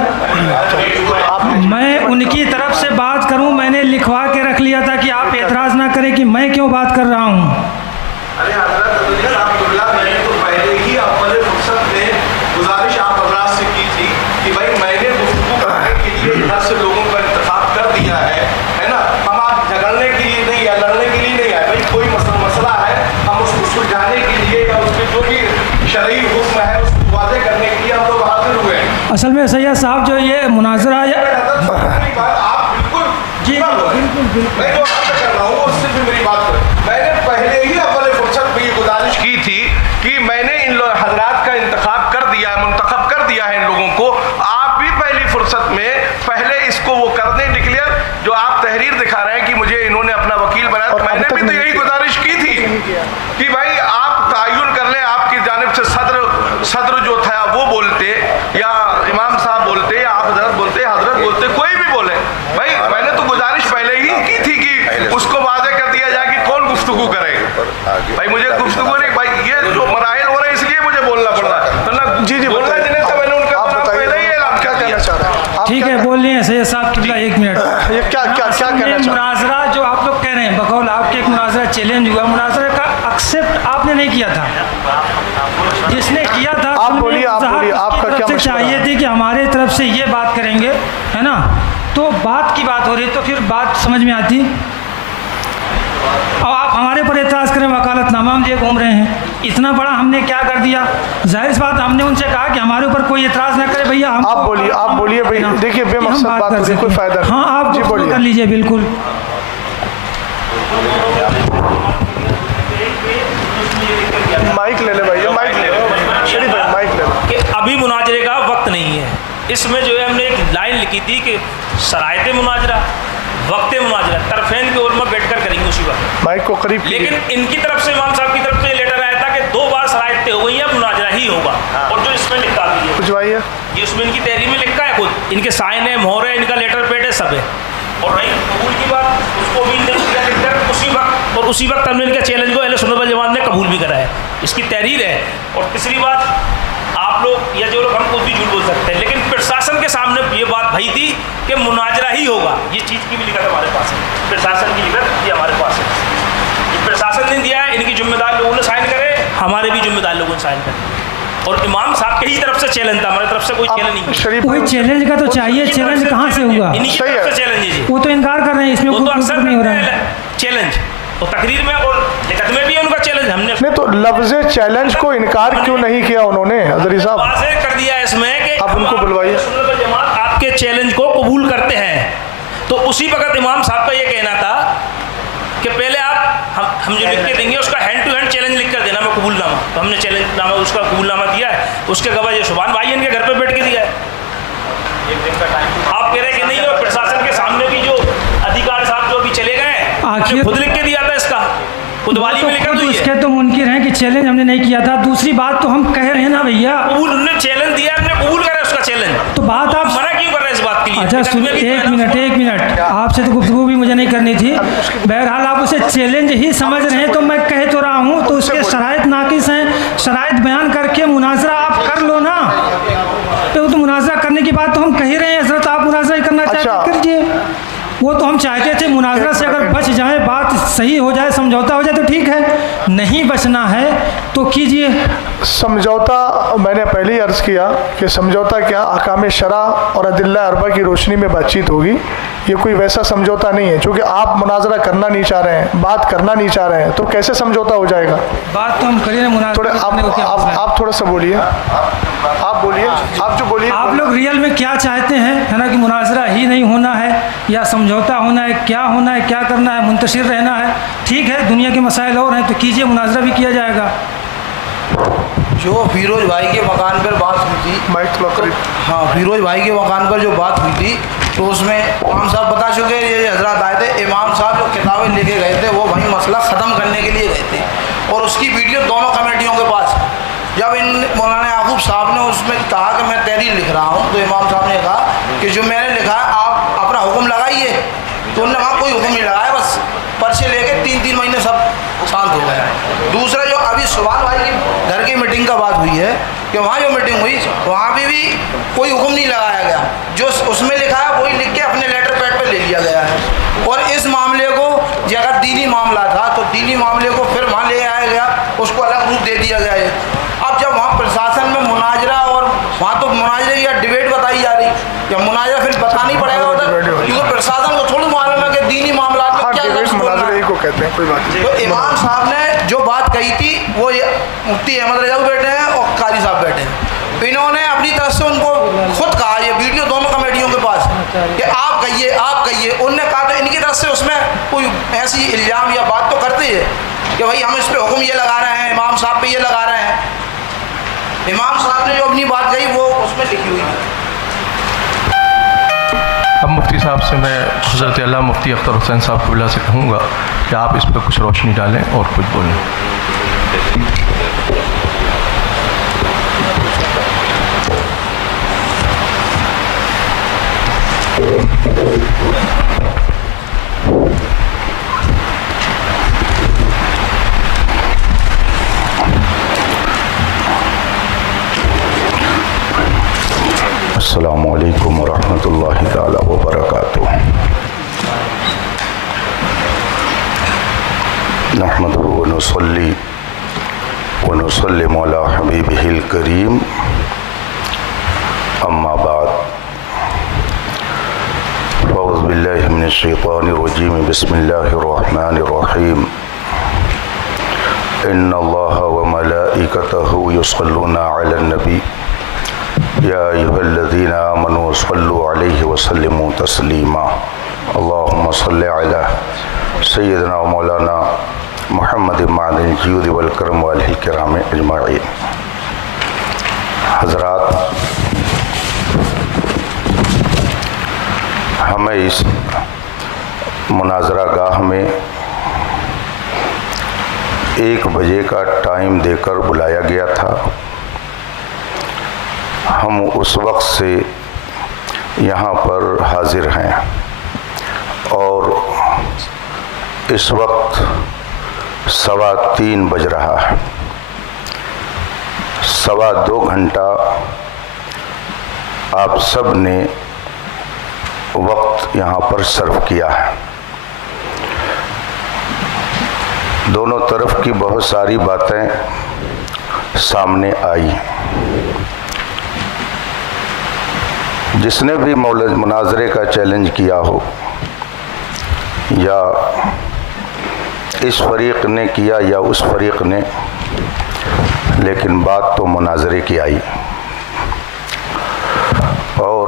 मैं उनकी तरफ से बात करूं, मैंने लिखवा के रख लिया था कि आप एतराज़ ना करें कि मैं क्यों बात कर रहा हूं। अरे हजरत मैंने तो पहले ही अपने फुर्सत में गुजारिश आप हजरात से की थी कि भाई मैंने गुफ्तगू करने के लिए इधर से लोगों का इंतखाब कर दिया है ना। हम आप झगड़ने के लिए नहीं या लड़ने के लिए नहीं आए भाई, कोई मसला है हम उसको सुलझाने के लिए या उसके जो भी शरई हुक्म है उसको वाज़े करने के लिए हम लोग हाजिर हुए हैं। असल में सैयद साहब जो ये मुनाजरा आप बिल्कुल जी बिल्कुल मैं जो बात कर रहा हूँ उससे भी मेरी बात करें। मैंने पहले ही अपने फुर्सत में ये गुजारिश की थी कि मैंने इन हजरात का इंतखाब कर दिया है, मुंतखब कर दिया है इन लोगों को। आप भी पहली फुर्सत में पहले इसको वो कर दें डिक्लेयर, जो आप तहरीर दिखा रहे हैं कि मुझे इन्होंने अपना वकील बनाया, तो मैंने भी तो यही गुजारिश की थी कि भाई आप तयन कर लें। आपकी जानिब से सदर जो था वो बोलते या इमाम साहब बोलते या आप हजरत बोलते कोई भी बोले, भाई मैंने तो गुजारिश पहले ही की थी कि उसको वाज़े कर दिया जाए कि कौन गुफ्तगू करेगा। भाई मुझे गुफ्तगू नहीं, भाई ये जो मराहिल हो रहे हैं इसलिए मुझे बोलना पड़ रहा है, तो ना जी बोलना जिन्हें था मैंने उनका पहले ही ऐलान क्या कहना चाह रहे हैं। ठीक है, बोल रहे हैं सैयद साहब किबला, 1 मिनट। ये क्या कहना चाह रहे हैं? मुनाजरा जो आप लोग कह रहे हैं बकौल आपके एक मुनाजरा चैलेंज हुआ, मुनाजरा का एक्सेप्ट आपने नहीं किया था, जिसने किया था आप बोलिए आपका क्या मशवरा चाहिए थी कि हमारे तरफ से ये बात करेंगे, है ना, तो बात की बात हो रही तो फिर बात समझ में आती। और आप हमारे पर एतराज़ करें, वकालतनामा हम लिए घूम रहे हैं, इतना बड़ा हमने क्या कर दिया। जाहिर सी बात हमने उनसे कहा कि हमारे ऊपर कोई एतराज़ ना करे भैया। हम आप बोलिए भाई, देखिए बेमकसद बात हो रही, कोई फायदा नहीं। हाँ आप जी बोलिए, कर लीजिए बिल्कुल। माइक ले ले भाई, माइक ले लो शरीफ भाई, माइक ले लो। कि अभी मुनाजरे का वक्त नहीं है। इसमें जो है हमने एक लाइन लिखी थी कि शरायत मुनाजरा वक्त मुनाजरा तरफेन के उलमा बैठ कर करेंगे उसी वक्त। माइक को करीब, लेकिन इनकी तरफ से इमाम साहब की तरफ से लेटर आया था कि 2 बार शरायतें हो गई हैं, मुनाजरा ही होगा। और जो इसमें लिखा भी है कुछ भाई है ये उसमें इनकी तहरीर में लिखा है, खुद इनके साइन है, मोहर है, इनका लेटर पेड है, सब है। और रही कबूल की बात, उसको भी लिखकर उसी वक्त हमने इनके चैलेंज को अहले सुन्नत वल जमात ने कबूल भी करा है, इसकी तहरीर है। और तीसरी बात, आप लोग या जो लोग हम कुछ भी झूठ बोल सकते हैं, लेकिन प्रशासन के सामने ये बात भई थी कि मुनाजरा ही होगा। ये चीज़ की भी लिखत हमारे पास है, प्रशासन की लिखत ये हमारे पास है। ये प्रशासन ने दिया है, इनकी जिम्मेदार लोगों ने साइन करे, हमारे भी जिम्मेदार लोगों ने साइन करे। और इमाम साहब के ही तरफ से चैलेंज था, हमारी तरफ से कोई चैलेंज नहीं। कोई चैलेंज का तो चाहिए, चैलेंज कहाँ से होगा? इन्हीं की तरफ से चैलेंज है, वो तो इनकार कर रहे हैं, इसमें वो तो कुछ अक्सर नहीं हो रहा है चैलेंज। तो तकरीर में और लिखत में भी उनका चैलेंज हमने नहीं, तो लफ्ज़े चैलेंज को इनकार क्यों नहीं किया उन्होंने अजहरी साहब? वाज़ेह कर दिया इसमें कि आप उनको बुलवाइए। सुन्नत वल जमात आपके चैलेंज को कबूल करते हैं। तो उसी वक्त इमाम साहब का ये कहना था कि पहले आप हम जो लिख के देंगे उसका हैंड टू हैंड चैलेंज लिख कर देना, मैं कबूलनामा। तो हमने चैलेंज नामा उसका कबूलनामा दिया है, उसके गवाह ये सुभान भाई इनके घर पे बैठ के दिया है। आप कह रहे हैं कि नहीं, और प्रशासन के सामने भी जो अधिकारी साहब जो अभी चले गए हैं खुद लिख के दिया था, इसका खुदवाली में लिखा हुई है। इसके तो मुनकिर हैं कि चैलेंज हमने नहीं किया था। दूसरी बात तो हम कह रहे हैं ना भैया, कबूल उन्होंने चैलेंज दिया, हमने कबूल करा उसका चैलेंज। तो बात आप मना क्यों कर रहे हैं इस बात के लिए? अच्छा सुन, एक मिनट, आपसे तो गुफ्तगू भी मुझे नहीं करनी थी। बहरहाल आप उसे चैलेंज ही समझ रहे हैं, तो मैं कह तो रहा हूँ, तो उसके शराइत नाकिस हैं, शराइत बयान करके मुनाजरा आप कर लो ना। तो मुनाजरा करने की बात तो हम कह ही रहे हैं हजरत, आप मुनाजरा करना चाहते कीजिए। वो तो हम चाहते थे मुनाजरा से अगर बच जाए, बात सही हो जाए, समझौता हो जाए तो ठीक है, नहीं बचना है तो कीजिए समझौता। मैंने पहले ही अर्ज़ किया कि समझौता क्या अहकाम शरा और अदिल्ला अरबा की रोशनी में बातचीत होगी। ये कोई वैसा समझौता नहीं है, क्योंकि आप मुनाजरा करना नहीं चाह रहे हैं, बात करना नहीं चाह रहे हैं, तो कैसे समझौता हो जाएगा? बात तो हम करिए मुनाजरा। थोड़े आप थोड़ा सा बोलिए, आप बोलिए, आप जो बोलिए। आप लोग रियल में क्या चाहते हैं, है ना, कि मुनाजरा ही नहीं होना है या समझौता होना है, क्या होना है, क्या करना है, मुंतशिर रहना है? ठीक है, दुनिया के मसाइल और हैं तो कीजिए, मुनाजरा भी किया जाएगा। जो फिरोज भाई के मकान पर बात हुई थी, माइक थोड़ा करीब। हाँ, फिरोज भाई के मकान पर जो बात हुई थी, तो उसमें इमाम साहब बता चुके, ये हजरात आए थे, इमाम साहब जो किताबें लेके गए थे वो वही मसला ख़त्म करने के लिए गए थे, और उसकी वीडियो दोनों कमेटियों के पास। जब इन मौलाना याकूब साहब ने उसमें कहा कि मैं तहरीर लिख रहा हूँ, तो इमाम साहब ने कहा कि जो मैंने लिखा है आप अपना हुक्म लगाइए, तो उन्होंने वहाँ कोई हुक्म नहीं लगाया, बस शांत हो गया है। दूसरा जो अभी सुभान भाई की घर की मीटिंग का बात हुई है कि वहाँ जो मीटिंग हुई वहाँ पे भी कोई हुक्म नहीं लगाया गया, जो उसमें लिखा है वही लिख के अपने लेटर पैड पर ले लिया गया है। और इस मामले को जो अगर दीनी मामला था तो दीनी मामले को फिर वहाँ ले आया गया, उसको अलग रूप दे दिया गया है। अब जब वहाँ प्रशासन में मुनाजरा और वहाँ तो मुनाजरे या डिबेट बताई जा रही, या मुनाजरा फिर बताना ही पड़ेगा उधर, क्योंकि प्रशासन को थोड़ी मालूम है कि दीनी मामला में क्या मुनाजरे को कहते हैं, कोई बात नहीं। तो इमाम साहब ने जो बात कही थी वो मुफ्ती अहमद रजा बैठे हैं और काजी साहब बैठे हैं, इन्होंने अपनी तरफ से उनको खुद कहा, ये वीडियो दोनों कमेटियों के पास कि आप कहिए। उनने कहा तो इनकी तरफ से उसमें कोई ऐसी इल्ज़ाम या बात तो करते हैं कि भाई हम इस पर हुक्म ये लगा रहे हैं, इमाम साहब पे ये लगा रहे हैं। इमाम साहब ने जो अपनी बात कही वो उसमें लिखी हुई है। अब मुफ्ती साहब से मैं हज़रत अल्लाह मुफ्ती अख्तर हुसैन साहब क़िबला से कहूँगा कि आप इस पर कुछ रोशनी डालें और कुछ बोलें। अस्सलामु अलैकुम वरहमतुल्लाहि ताला वबरकातुहू। नहमदुहु व नुसल्ली व नुसल्लिमु अला हबीबिहिल करीम, अम्मा बाद। अऊज़ु बिल्लाहि मिनश शैतानिर रजीम, बिस्मिल्लाहिर रहमानिर रहीम। इन्नल्लाहा व मलाइकतहु युसल्लूना अलन नबी या अय्युहल्लज़ीना आमनू सल्लु अलैहि व सल्लिमू तस्लीमा। अल्लाहुम्मा सल्लि अला सय्यिदना व मौलाना मुहम्मद मादिन जूद वल करम व अहलिल किराम अजमाइन। हज़रात, हमें इस मुनाजरा गाह में 1 बजे का टाइम देकर बुलाया गया था। हम उस वक्त से यहाँ पर हाजिर हैं और इस वक्त 3:15 बज रहा है। 2.25 घंटा आप सब ने वक्त यहाँ पर सर्व किया है। दोनों तरफ की बहुत सारी बातें सामने आई। जिसने भी मुनाजरे का चैलेंज किया हो या इस फरीक ने किया या उस फरीक ने, लेकिन बात तो मुनाजरे की आई। और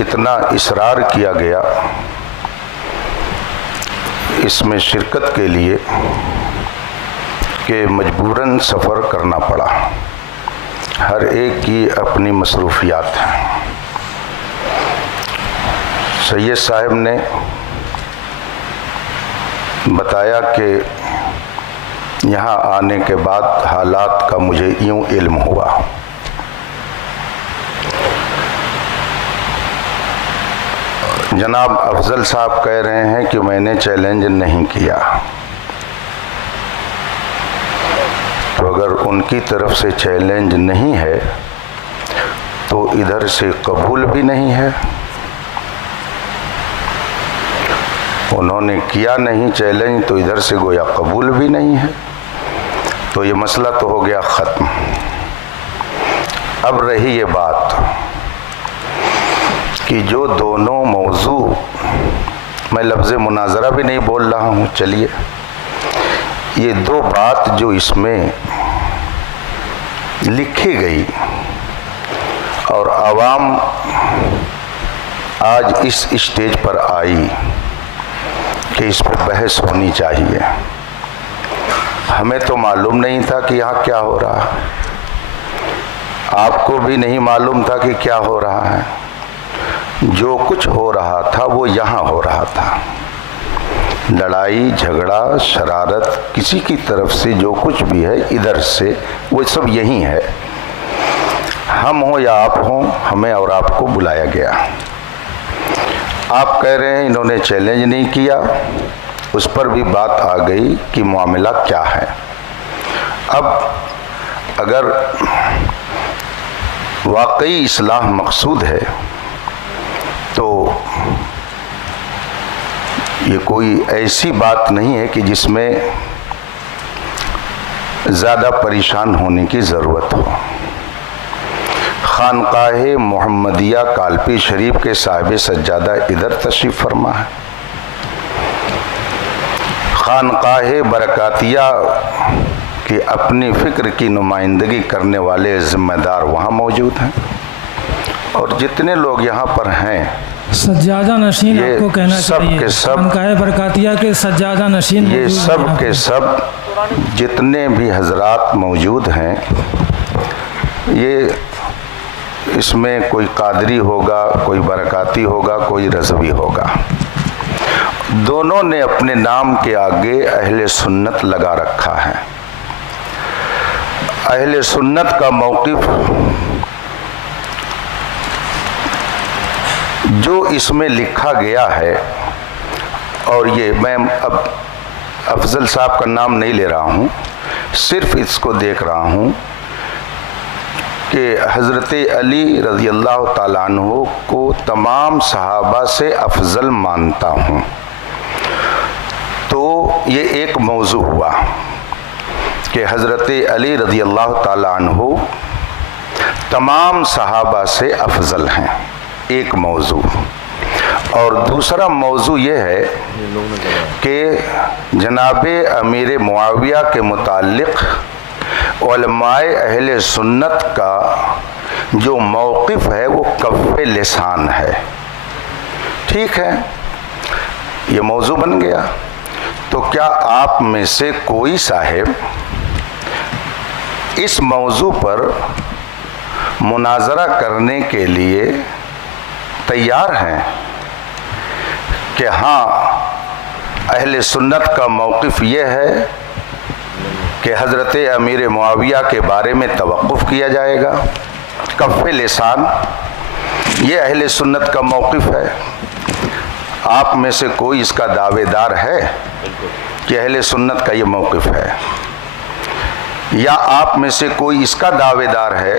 इतना इसरार किया गया इसमें शिरकत के लिए कि मजबूरन सफ़र करना पड़ा। हर एक की अपनी मसरूफियात हैं। सैयद साहब ने बताया कि यहाँ आने के बाद हालात का मुझे यूँ इल्म हुआ। जनाब अफजल साहब कह रहे हैं कि मैंने चैलेंज नहीं किया, तो अगर उनकी तरफ से चैलेंज नहीं है तो इधर से कबूल भी नहीं है। उन्होंने किया नहीं चैलेंज तो इधर से गोया कबूल भी नहीं है, तो ये मसला तो हो गया ख़त्म। अब रही ये बात कि जो दोनों मौजू, मैं लफ्ज़ मुनाजरा भी नहीं बोल रहा हूँ, चलिए, ये 2 बात जो इसमें लिखी गई और आवाम आज इस स्टेज पर आई कि इस पर बहस होनी चाहिए। हमें तो मालूम नहीं था कि यहाँ क्या हो रहा है, आपको भी नहीं मालूम था कि क्या हो रहा है। जो कुछ हो रहा था वो यहाँ हो रहा था। लड़ाई झगड़ा शरारत किसी की तरफ से जो कुछ भी है इधर से वो सब यही है। हम हो या आप हो, हमें और आपको बुलाया गया। आप कह रहे हैं इन्होंने चैलेंज नहीं किया, उस पर भी बात आ गई कि मामला क्या है। अब अगर वाकई इस्लाह मकसूद है तो ये कोई ऐसी बात नहीं है कि जिसमें ज़्यादा परेशान होने की ज़रूरत हो। खानकाहे मोहम्मदिया कालपी शरीफ के साहिब सज्जादा इधर तशरीफ़ फरमा है। खानकाहे बरकातिया की अपनी फ़िक्र की नुमाइंदगी करने वाले ज़िम्मेदार वहाँ मौजूद हैं, और जितने लोग यहाँ पर हैं सज्जादा नशीन आपको कहना चाहिए, खानकाहे बरकातिया के सज्जादा नशीन ये सब के सब जितने भी हजरात मौजूद हैं, ये इसमें कोई कादरी होगा, कोई बरकाती होगा, कोई रज़वी होगा, दोनों ने अपने नाम के आगे अहले सुन्नत लगा रखा है। अहले सुन्नत का मौक़िफ़ जो इसमें लिखा गया है, और ये मैं अब अफजल साहब का नाम नहीं ले रहा हूँ, सिर्फ इसको देख रहा हूँ कि हज़रत अली रज़ी अल्लाह ताला अन्हु को तमाम सहाबा से अफजल मानता हूँ। तो ये एक मौजू हुआ कि हज़रत अली रज़ी अल्लाह ताला अन्हु तमाम सहाबा से अफजल हैं, एक मौजू। और दूसरा मौजू ये है कि जनाबे अमीर मुआविया के मुताल्लिक़ उलमाए अहले सुन्नत का जो मौक़िफ़ है वो कफ़े लिसान है। ठीक है, ये मौजू बन गया। तो क्या आप में से कोई साहिब इस मौजू पर मुनाजरा करने के लिए तैयार हैं कि हाँ, अहले सुन्नत का मौक़िफ़ ये है कि हज़रत अमीर मुआविया के बारे में तवक़्क़ुफ़ किया जाएगा, कफ़े लिसान, ये अहले सुन्नत का मौक़िफ़ है। आप में से कोई इसका दावेदार है कि अहले सुन्नत का ये मौक़िफ़ है, या आप में से कोई इसका दावेदार है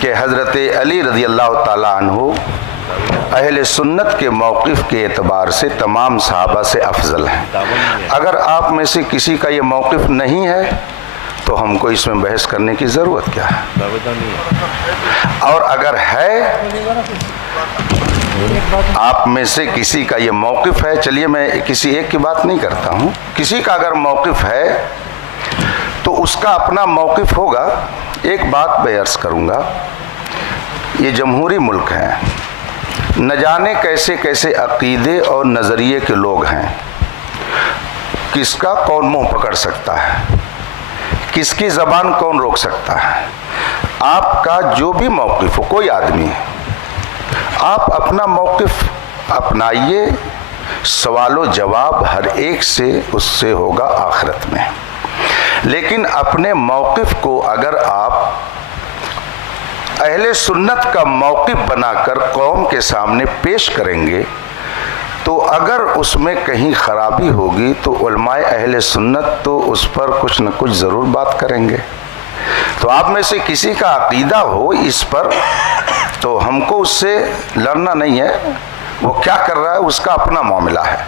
कि हज़रत अली रज़ी अल्लाह ताला अन्हु अहले सुन्नत के मौक़िफ़ के एतबार से तमाम सहाबा से अफजल हैं। अगर आप में से किसी का ये मौक़िफ़ नहीं है तो हमको इसमें बहस करने की ज़रूरत क्या है? और अगर है, आप में से किसी का ये मौक़िफ़ है, चलिए मैं किसी एक की बात नहीं करता हूँ, किसी का अगर मौक़िफ़ है तो उसका अपना मौक़िफ़ होगा। एक बात मैं अर्ज़ करूँगा, ये जमहूरी मुल्क है, न जाने कैसे कैसे अक़ीदे और नज़रिए के लोग हैं, किसका कौन मुंह पकड़ सकता है, किसकी ज़बान कौन रोक सकता है। आपका जो भी मौक़िफ़ हो, कोई आदमी है, आप अपना मौक़िफ़ अपनाइए, सवालो जवाब हर एक से उससे होगा आखिरत में। लेकिन अपने मौक़िफ़ को अगर आप अहले सुन्नत का मौक़िफ़ बनाकर कौम के सामने पेश करेंगे तो अगर उसमें कहीं ख़राबी होगी तो उलमाए अहले सुन्नत तो उस पर कुछ न कुछ ज़रूर बात करेंगे। तो आप में से किसी का अक़ीदा हो इस पर, तो हमको उससे लड़ना नहीं है, वो क्या कर रहा है उसका अपना मामला है।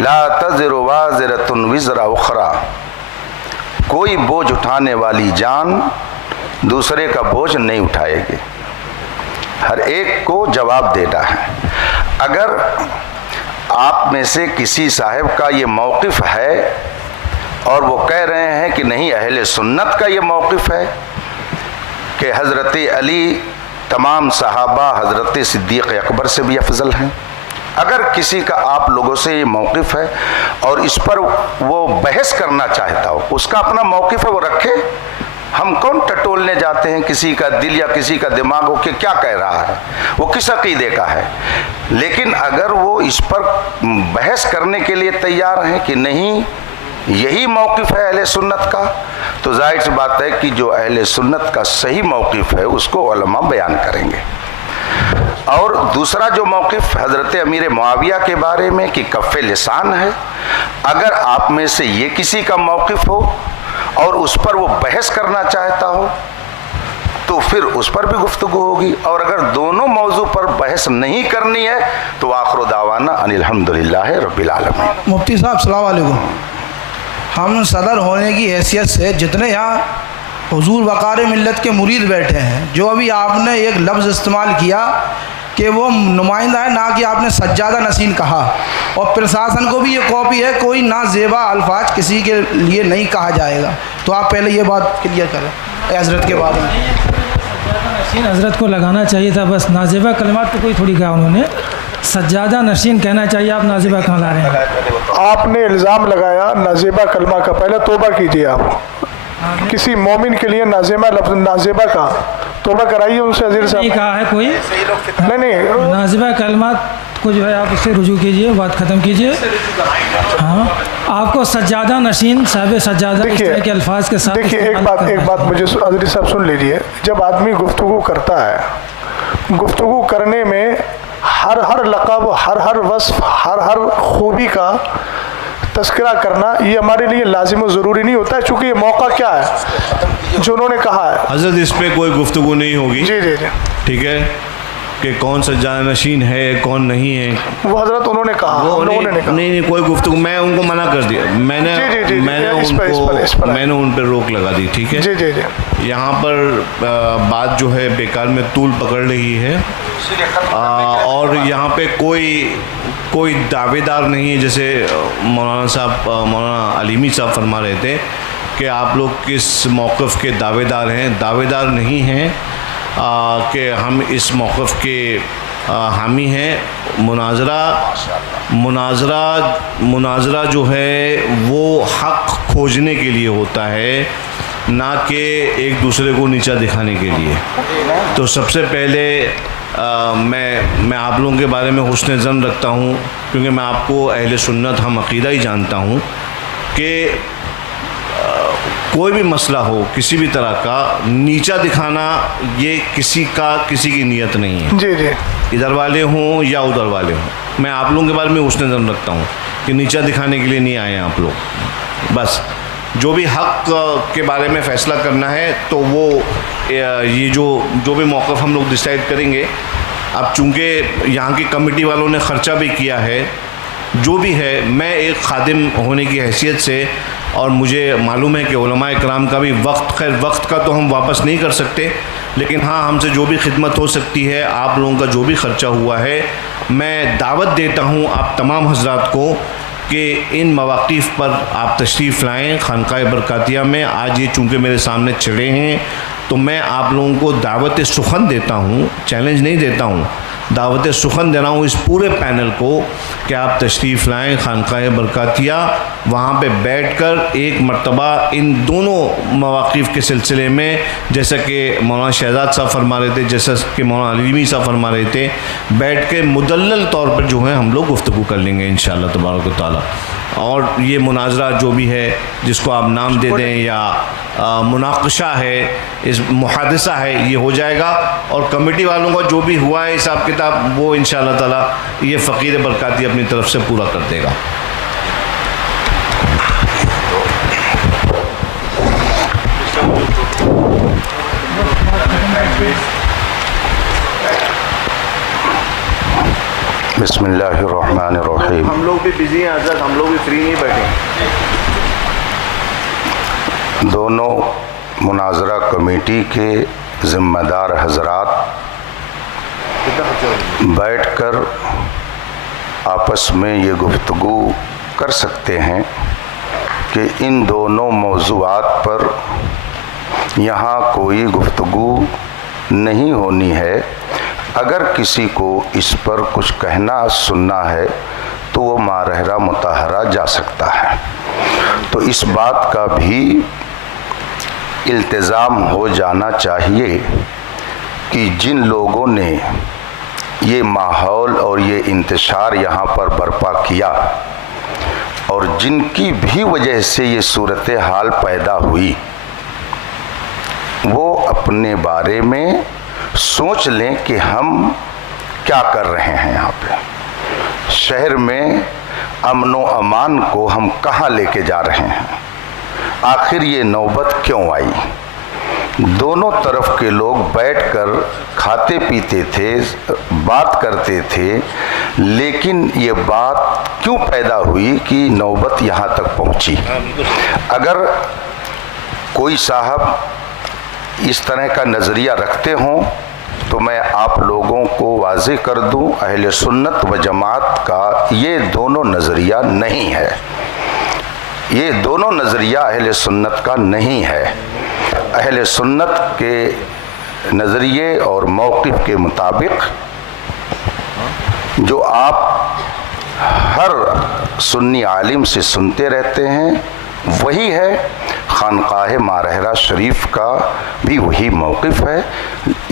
ला तज़िरु वाज़िरतुन विज़रा उख़रा, कोई बोझ उठाने वाली जान दूसरे का बोझ नहीं उठाएगी, हर एक को जवाब देना है। अगर आप में से किसी साहिब का ये मौक़िफ़ है और वो कह रहे हैं कि नहीं, अहले सुन्नत का ये मौक़िफ़ है कि हज़रत अली तमाम सहाबा हज़रत सिद्दीक़ अकबर से भी अफजल हैं, अगर किसी का आप लोगों से ये मौक़िफ़ है और इस पर वो बहस करना चाहता हो, उसका अपना मौक़िफ़ है, वो रखे। हम कौन टटोलने जाते हैं किसी का दिल या किसी का दिमाग हो कि क्या कह रहा है, वो किस अक़ीदे का है। लेकिन अगर वो इस पर बहस करने के लिए तैयार हैं कि नहीं यही मौक़िफ़ है अहले सुन्नत का, तो जाहिर सी बात है कि जो अहले सुन्नत का सही मौक़िफ़ है उसको उलमा बयान करेंगे। और दूसरा जो मौक़िफ़ हज़रत अमीर मुआविया के बारे में कि कफ़े लिसान है, अगर आप में से ये किसी का मौक़िफ़ हो और उस पर वो बहस करना चाहता हो तो फिर उस पर भी गुफ्तगू होगी, और अगर दोनों मौजू पर बहस नहीं करनी है तो आखिर दावाना अनिल हम्दुलिल्लाह रब्बिल आलमीन। मुफ्ती साहब अस्सलाम वालेकुम। हम सदर होने की हैसियत से जितने यहाँ हुजूर वक़ार मिल्लत के मुरीद बैठे हैं, जो अभी आपने एक लफ्ज़ इस्तेमाल किया कि वो नुमाइंदा है, ना कि आपने सज्जादा नशीन कहा, और प्रशासन को भी ये कॉपी है, कोई ना ज़ेबा अल्फाज किसी के लिए नहीं कहा जाएगा। तो आप पहले ये बात क्लियर करें हज़रत के बारे में। सज्जादा नशीन हज़रत को लगाना चाहिए था, बस नाजेबा कलिमात तो कोई थोड़ी कहा उन्होंने, सज्जादा नशीन कहना चाहिए। आप नाजेबा कहाँ ला रहे हैं? आपने इल्ज़ाम लगाया नाजेबा कलमा का, पहले तौबा कीजिए। आप किसी मोमिन के लिए नाजेबा लफ्ज़ नाजेबा का तौबा कराइए उनसे। अजीर साहब नहीं कहा है कोई, नहीं नाजेबा कलमात को जो है आप उससे रुजू कीजिए, बात ख़त्म कीजिए। हाँ, आपको सज्जादा नशीन साहिब सज्जादा इस तरह के अल्फाज के साथ। देखिए एक बात मुझे अजीर साहब सुन लीजिए। जब आदमी गुफ्तगू करता है, गुफ्तगू करने में हर लक़ब, हर वस्फ़, हर खूबी का तस्करा करना ये हमारे लिए लाजिम और ज़रूरी नहीं होता है, चूँकि ये मौका क्या है जो उन्होंने कहा है। हज़रत इस पर कोई गुफ्तगू नहीं होगी। जी जी जी, ठीक है, कि कौन सज्जादा नशीन है कौन नहीं है, वो हज़रत उन्होंने कहा, हम लोगों ने नहीं कहा। नहीं कोई गुफ्तगू, मैं उनको मना कर दिया, मैंने उन पर रोक लगा दी। ठीक है जी जी जी। यहाँ पर बात जो है बेकार में तूल पकड़ रही है, और यहाँ पे कोई दावेदार नहीं है। जैसे मौलाना अलीमी साहब फरमा रहे थे कि आप लोग किस मौक़िफ़ के दावेदार हैं। दावेदार नहीं हैं कि हम इस मौक़िफ़ के हामी हैं। मुनाजरा जो है वो हक़ खोजने के लिए होता है, ना कि एक दूसरे को नीचा दिखाने के लिए। तो सबसे पहले मैं आप लोगों के बारे में हुस्न ज़न रखता हूँ, क्योंकि मैं आपको अहले सुन्नत हम अक़ीदा ही जानता हूँ कि कोई भी मसला हो किसी भी तरह का नीचा दिखाना ये किसी की नीयत नहीं है। जी जी, इधर वाले हों या उधर वाले हों, मैं आप लोगों के बारे में हुस्न ज़न रखता हूँ कि नीचा दिखाने के लिए नहीं आए हैं आप लोग। बस जो भी हक़ के बारे में फ़ैसला करना है तो वो ये जो भी मौक़िफ़ हम लोग डिसाइड करेंगे। अब चूँकि यहाँ की कमेटी वालों ने ख़र्चा भी किया है, जो भी है, मैं एक खादिम होने की हैसियत से, और मुझे मालूम है कि उलमाए किराम का भी वक्त का तो हम वापस नहीं कर सकते, लेकिन हाँ हमसे जो भी खिदमत हो सकती है, आप लोगों का जो भी ख़र्चा हुआ है, मैं दावत देता हूँ आप तमाम हज़रात को कि इन मवाक़िफ़ पर आप तशरीफ़ लाएँ खानक़ाह बरकातिया में। आज ये चूँकि मेरे सामने चढ़े हैं तो मैं आप लोगों को दावत सुखन देता हूँ, चैलेंज नहीं देता हूँ, दावत सुखन दे रहा हूँ इस पूरे पैनल को कि आप तशरीफ़ लाएँ खानक़ाह बरकातिया। वहाँ पे बैठकर एक मरतबा इन दोनों मवाक़िफ़ के सिलसिले में, जैसा कि मौलाना शहजाद साहब फरमा रहे थे, जैसा कि मौलाना अलीमी साहब फरमा रहे थे, बैठ के मुदल्लल तौर पर जो है हम लोग गुफ्तगू कर लेंगे इंशाअल्लाह तबारक व तआला। और ये मुनाजरा जो भी है, जिसको आप नाम दे दें या मुनाकशा है, इस मुहादिसा है, ये हो जाएगा। और कमेटी वालों का जो भी हुआ है हिसाब किताब, वो इंशाअल्लाह ताला ये फ़कीर बरकाती अपनी तरफ से पूरा कर देगा। बिस्मिल्लाहिर्रहमानिर्रहीम। हम लोग भी बिज़ी हैं हज़रत, हम लोग भी फ्री नहीं बैठे। दोनों मुनाजरा कमेटी के ज़िम्मेदार हज़रात बैठकर आपस में ये गुफ्तगू कर सकते हैं कि इन दोनों मौज़ूआत पर यहाँ कोई गुफ्तगू नहीं होनी है। अगर किसी को इस पर कुछ कहना सुनना है तो वो मारहरा मुताहरा जा सकता है। तो इस बात का भी इल्तिज़ाम हो जाना चाहिए कि जिन लोगों ने ये माहौल और ये इंतशार यहाँ पर बर्पा किया और जिनकी भी वजह से ये सूरत हाल पैदा हुई, वो अपने बारे में सोच लें कि हम क्या कर रहे हैं यहाँ पे, शहर में अमन व अमान को हम कहाँ लेके जा रहे हैं, आखिर ये नौबत क्यों आई। दोनों तरफ के लोग बैठकर खाते पीते थे, बात करते थे, लेकिन ये बात क्यों पैदा हुई कि नौबत यहाँ तक पहुँची। अगर कोई साहब इस तरह का नज़रिया रखते हों तो मैं आप लोगों को वाज़ेह कर दूं, अहले सुन्नत व जमात का ये दोनों नज़रिया नहीं है, ये दोनों नज़रिया अहले सुन्नत का नहीं है। अहले सुन्नत के नज़रिए और मौक़िफ़ के मुताबिक जो आप हर सुन्नी आलिम से सुनते रहते हैं वही है, खानकाह मारहरा शरीफ का भी वही मौक़िफ़ है।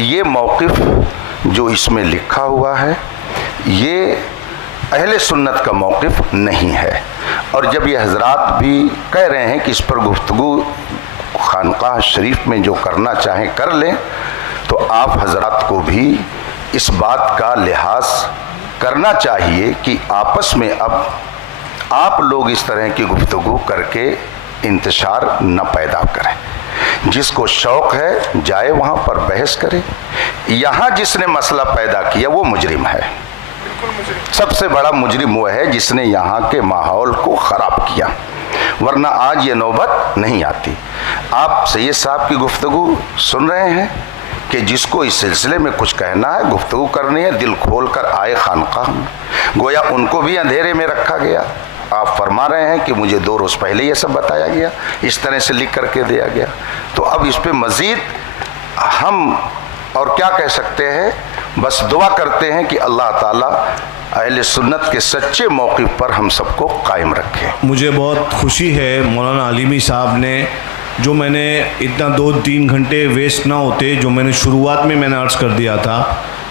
ये मौक़िफ़ जो इसमें लिखा हुआ है ये अहले सुन्नत का मौक़िफ़ नहीं है। और जब ये हज़रात भी कह रहे हैं कि इस पर गुफ्तगू खानकाह शरीफ में जो करना चाहें कर लें, तो आप हज़रात को भी इस बात का लिहाज करना चाहिए कि आपस में अब आप लोग इस तरह की गुफ्तगू करके इंतशार न पैदा करें। जिसको शौक़ है जाए वहाँ पर बहस करे। यहाँ जिसने मसला पैदा किया वो मुजरिम है, सबसे बड़ा मुजरिम वो है जिसने यहाँ के माहौल को ख़राब किया, वरना आज ये नौबत नहीं आती। आप सैयद साहब की गुफ्तगू सुन रहे हैं कि जिसको इस सिलसिले में कुछ कहना है, गुफ्तगू करनी है, दिल खोल कर आए खानकाह में। गोया उनको भी अंधेरे में रखा गया। आप फरमा रहे हैं कि मुझे 2 रोज़ पहले ये सब बताया गया, इस तरह से लिख करके दिया गया, तो अब इस पे मज़ीद हम और क्या कह सकते हैं। बस दुआ करते हैं कि अल्लाह ताला अहले सुन्नत के सच्चे मौक़िफ़ पर हम सबको कायम रखे। मुझे बहुत खुशी है मौलाना आलिमी साहब ने, जो मैंने इतना 2-3 घंटे वेस्ट ना होते, जो मैंने शुरुआत में मैंने अर्ज़ कर दिया था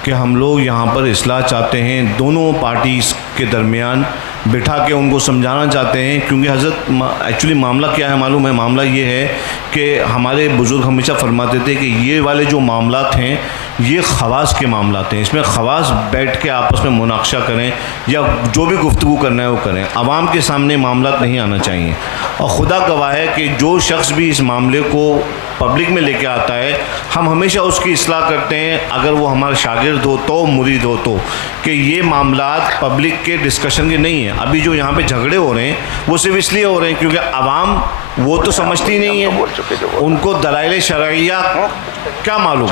कि हम लोग यहाँ पर इस्लाह चाहते हैं, दोनों पार्टीज़ के दरमियान बिठा के उनको समझाना चाहते हैं। क्योंकि हज़रत एक्चुअली मामला क्या है मालूम है, मामला ये है कि हमारे बुज़ुर्ग हमेशा फरमाते थे कि ये वाले जो मामलात हैं ये ख़वास के मामलात हैं, इसमें ख़वास बैठ के आपस में मुनाक़शा करें या जो भी गुफ्तगू करना है वो करें, आवाम के सामने मामलात नहीं आना चाहिए। और खुदा गवाह है कि जो शख्स भी इस मामले को पब्लिक में लेके आता है, हम हमेशा उसकी इस्लाह करते हैं, अगर वो हमारा शागिर्द हो तो, मुरीद हो तो, कि ये मामलात पब्लिक के डिस्कशन के नहीं हैं। अभी जो यहाँ पे झगड़े हो रहे हैं वो सिर्फ इसलिए हो रहे हैं क्योंकि आवाम वो तो समझती नहीं है, उनको दलाइल शरइया क्या मालूम,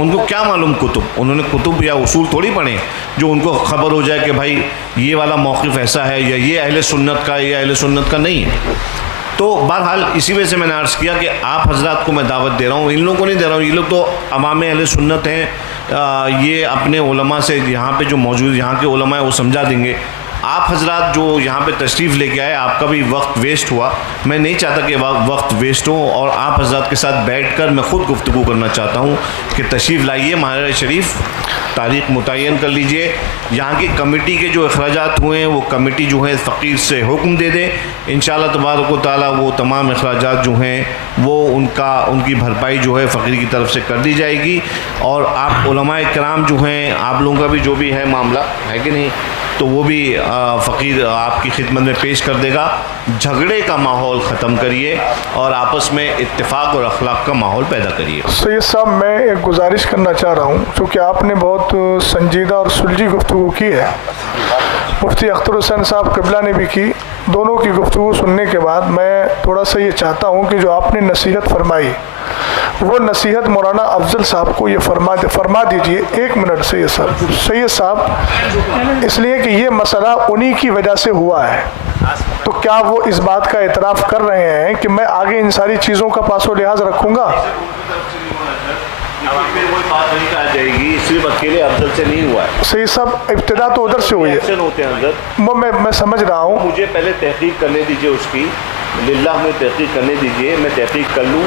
उनको क्या मालूम कुतुब, उन्होंने कुतुब या उसूल थोड़ी पढ़े जो उनको ख़बर हो जाए कि भाई ये वाला मौक़िफ़ ऐसा है या ये अहले सुन्नत का या अहले सुन्नत का नहीं है। तो बहरहाल इसी वजह से मैंने अर्ज़ किया कि आप हज़रात को मैं दावत दे रहा हूँ, इन लोगों को नहीं दे रहा हूँ, ये लोग तो अवाम अहले सुन्नत हैं, ये अपने उलमा से यहाँ पे जो मौजूद यहाँ के उलमा है वो समझा देंगे। आप हज़रात जो यहाँ पे तशरीफ़ लेके आए, आपका भी वक्त वेस्ट हुआ, मैं नहीं चाहता कि वक्त वेस्ट हो, और आप हज़रात के साथ बैठकर मैं ख़ुद गुफ्तगू करना चाहता हूँ कि तशरीफ़ लाइए माहर शरीफ, तारीख़ मुतय्यन कर लीजिए, यहाँ की कमेटी के जो अखराजात हुए हैं वो कमेटी जो है फ़कीर से हुक्म दे दें, इंशाअल्लाह तबारक व तआला वो तमाम अखराजात जो हैं वो उनकी भरपाई जो है फ़कीर की तरफ से कर दी जाएगी। और आप उलमाए किराम जो हैं, आप लोगों का भी जो भी है मामला है कि नहीं, तो वो भी फ़कीर आपकी खिदमत में पेश कर देगा। झगड़े का माहौल ख़त्म करिए और आपस में इत्तेफाक और अखलाक का माहौल पैदा करिए। सैयद साहब, मैं एक गुजारिश करना चाह रहा हूँ, चूँकि आपने बहुत संजीदा और सुलझी गुफ्तगू की है, मुफ्ती अख्तर हुसैन साहब क़िबला ने भी की, दोनों की गुफ्तगू सुनने के बाद मैं थोड़ा सा ये चाहता हूँ कि जो आपने नसीहत फरमाई वो नसीहत मौलाना अफजल साहब को ये फरमा दीजिए। 1 मिनट सैयद साहब, इसलिए कि ये मसला उन्हीं की वजह से हुआ है, तो क्या वो इस बात का इतराफ़ कर रहे हैं कि मैं आगे इन सारी चीज़ों का पासो लिहाज रखूँगा? कोई बात नहीं आ जाएगी, सिर्फ अकेले अफजल से नहीं हुआ है। सही सब इब्तिदा तो उधर से हुई है, होते हैं अंदर, मैं समझ रहा हूँ। मुझे पहले तहकीक करने दीजिए उसकी, लिल्लाह में तहकीक करने दीजिए, मैं तहकीक कर लूँ,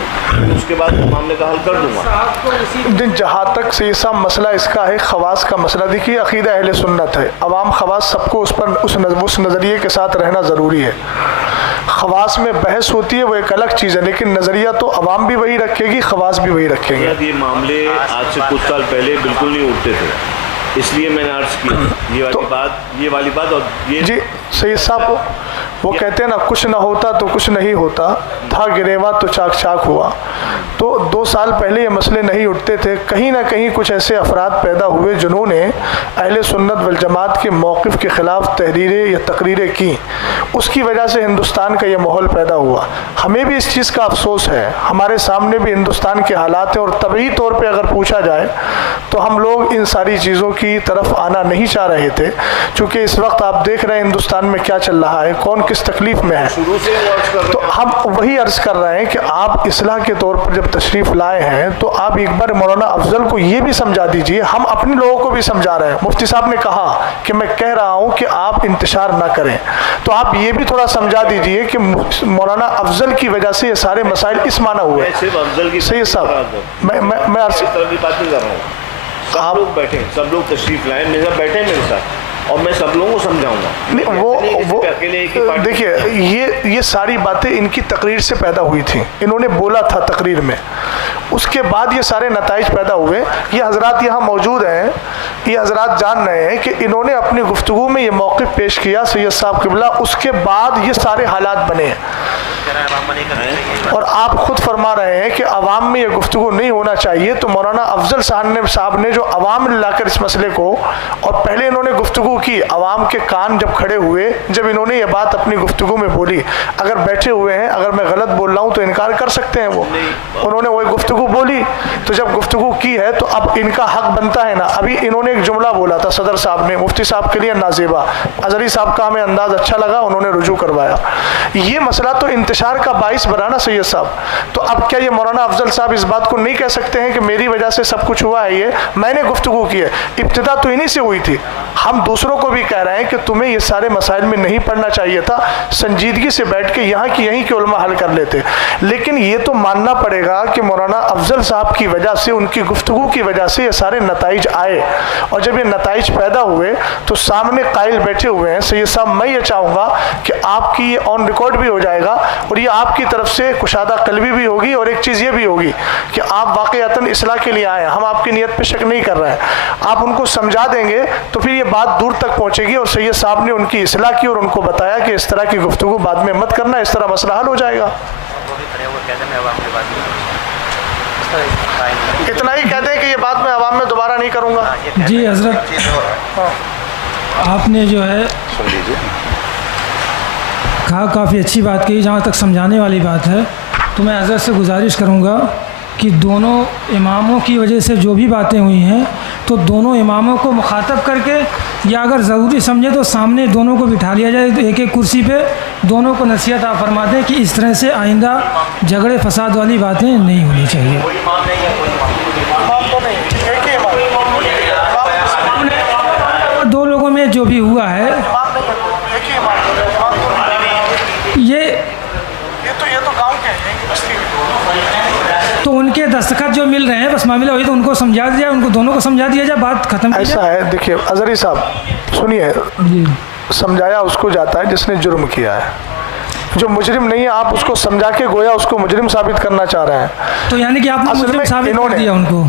उसके बाद मामले का हल कर दूँगा। जहाँ तक से सब मसला इसका है, खवास का मसला, देखिए अक़ीदा अहले सुन्नत है, अवाम खवास सबको उस पर उस नज़रिए के साथ रहना ज़रूरी है। खवास में बहस होती है वो एक अलग चीज़ है, लेकिन नज़रिया तो अवाम भी वही रखेगी, खवास भी वही रखेंगे। ये मामले आज से कुछ साल पहले बिल्कुल नहीं उठते थे, इसलिए मैंने अर्ज की ये वाली बात और ये जी सैयद साहब वो कहते हैं ना, कुछ ना होता तो कुछ नहीं होता, था गिरेवा तो चाक चाक हुआ। तो 2 साल पहले ये मसले नहीं उठते थे, कहीं ना कहीं कुछ ऐसे अफराद पैदा हुए जिन्होंने अहले सुन्नत वल जमात के मौक़िफ़ के ख़िलाफ़ तहरीरें या तकरीरें की, उसकी वजह से हिंदुस्तान का ये माहौल पैदा हुआ। हमें भी इस चीज़ का अफसोस है, हमारे सामने भी हिंदुस्तान के हालात हैं और तबई तौर पर अगर पूछा जाए तो हम लोग इन सारी चीज़ों की तरफ आना नहीं चाह रहे थे, क्योंकि इस वक्त आप देख रहे हैं हिंदुस्तान में क्या चल रहा है, कौन किस तकलीफ़ में है। तो हम वही अर्ज़ कर रहे हैं कि आप इस्लाह के तौर पर जब तशरीफ़ लाए हैं तो आप एक बार मौलाना अफजल को ये भी समझा दीजिए, हम अपने लोगों को भी समझा रहे हैं। मुफ्ती साहब ने कहा कि मैं कह रहा हूँ कि आप इंतशार ना करें, तो आप ये भी थोड़ा समझा दीजिए कि मौलाना अफजल की वजह से ये सारे मसाइल इस माना हुए। सही साहब, मैं अर्ज़ बात नहीं कर रहा हूँ, सब लोग बैठे, सब लोग तशरीफ़ लाए, मेरे साथ बैठे मेरे साथ, और मैं सब लोगों को समझाऊंगा। नहीं वो देखिए ये सारी बातें इनकी तकरीर से पैदा हुई थी, इन्होंने बोला था तकरीर में, उसके बाद ये सारे नताइज पैदा हुए। ये हजरात यहाँ मौजूद हैं, ये हजरात जान रहे हैं कि इन्होंने अपनी गुफ्तगू में ये मौक़िफ़ पेश किया सैयद साहब किबला, उसके बाद ये सारे हालात बने हैं। और आप खुद फरमा रहे हैं कि अवाम में ये गुफ्तगू नहीं होना चाहिए, तो मौलाना अफजल साहब ने जो अवाम में लाकर इस मसले को, और पहले इन्होंने गुफ्तगू की, अवाम के कान जब खड़े हुए, जब इन्होंने ये बात अपनी गुफ्तगू में बोली, अगर बैठे हुए हैं, अगर मैं गलत बोल रहा हूँ तो इनकार कर सकते हैं वो, उन्होंने वही गुफ्तगू बोली, तो जब गुफ्तगू की है तो अब इनका हक बनता है ना। अभी इन्होंने एक जुमला बोला था सदर साहब ने, मुफ्ती साहब के लिए नाज़ेबा, अजहरी साहब का हमें अंदाज़ अच्छा लगा, उन्होंने रुजू करवाया। ये मसला तो इंतशार का बाइस बना ना सैयद साहब, तो अब क्या ये मौलाना अफजल साहब इस बात को नहीं कह सकते हैं कि मेरी वजह से सब कुछ हुआ है, ये मैंने गुफ्तगू की है, इब्तिदा तो इन्हीं से हुई थी। हम दूसरों को भी कह रहे हैं कि तुम्हें ये सारे मसाइल में नहीं पढ़ना चाहिए था, संजीदगी से बैठ के यहाँ की यहीं के उलमा हल कर लेते। लेकिन ये तो मानना पड़ेगा कि मौलाना अफजल साहब की वजह से, उनकी गुफ्तगू की वजह से ये सारे नताइज आए, और जब ये नताइज पैदा हुए तो सामने कायल बैठे हुए हैं। सैयद साहब, मैं ये चाहूँगा कि आपकी ये ऑन रिकॉर्ड भी हो जाएगा, और ये आपकी तरफ से कुशादा कल्बी भी होगी, और एक चीज़ ये भी होगी कि आप वाक़ईतन इस्लाह के लिए आए हैं, हम आपकी नीयत पे शक नहीं कर रहे हैं। आप उनको समझा देंगे तो फिर ये बात दूर तक पहुँचेगी, और सैयद साहब ने उनकी इस्लाह की और उनको बताया कि इस तरह की गुफ्तगू बाद में मत करना, इस तरह मसला हल हो जाएगा। इतना ही कहते हैं कि ये बात मैं आवाम में दोबारा नहीं करूँगा। जी हजरत, आपने जो है कहा, काफ़ी अच्छी बात कही, जहाँ तक समझाने वाली बात है, तो मैं हजरत से गुजारिश करूँगा कि दोनों इमामों की वजह से जो भी बातें हुई हैं, तो दोनों इमामों को मुखातब करके, या अगर ज़रूरी समझे तो सामने दोनों को बिठा लिया जाए, तो एक एक कुर्सी पे दोनों को नसीहत आप फरमा दें कि इस तरह से आइंदा झगड़े फसाद वाली बातें नहीं होनी चाहिए। दो लोगों में जो भी हुआ है, ये तो गाँव के हैं, तो उनके दस्तखत जो मिल रहे हैं, बस मामला वही, तो उनको समझा दिया, उनको दोनों को समझा दिया जाए, बात खत्म। ऐसा है, देखिए अजहरी साहब सुनिए, समझाया उसको जाता है जिसने जुर्म किया है, जो मुजरिम नहीं है आप उसको समझा के गोया उसको मुजरिम साबित करना चाह रहे हैं। तो यानी कि आपने मुजरिम साबित कर दिया उनको।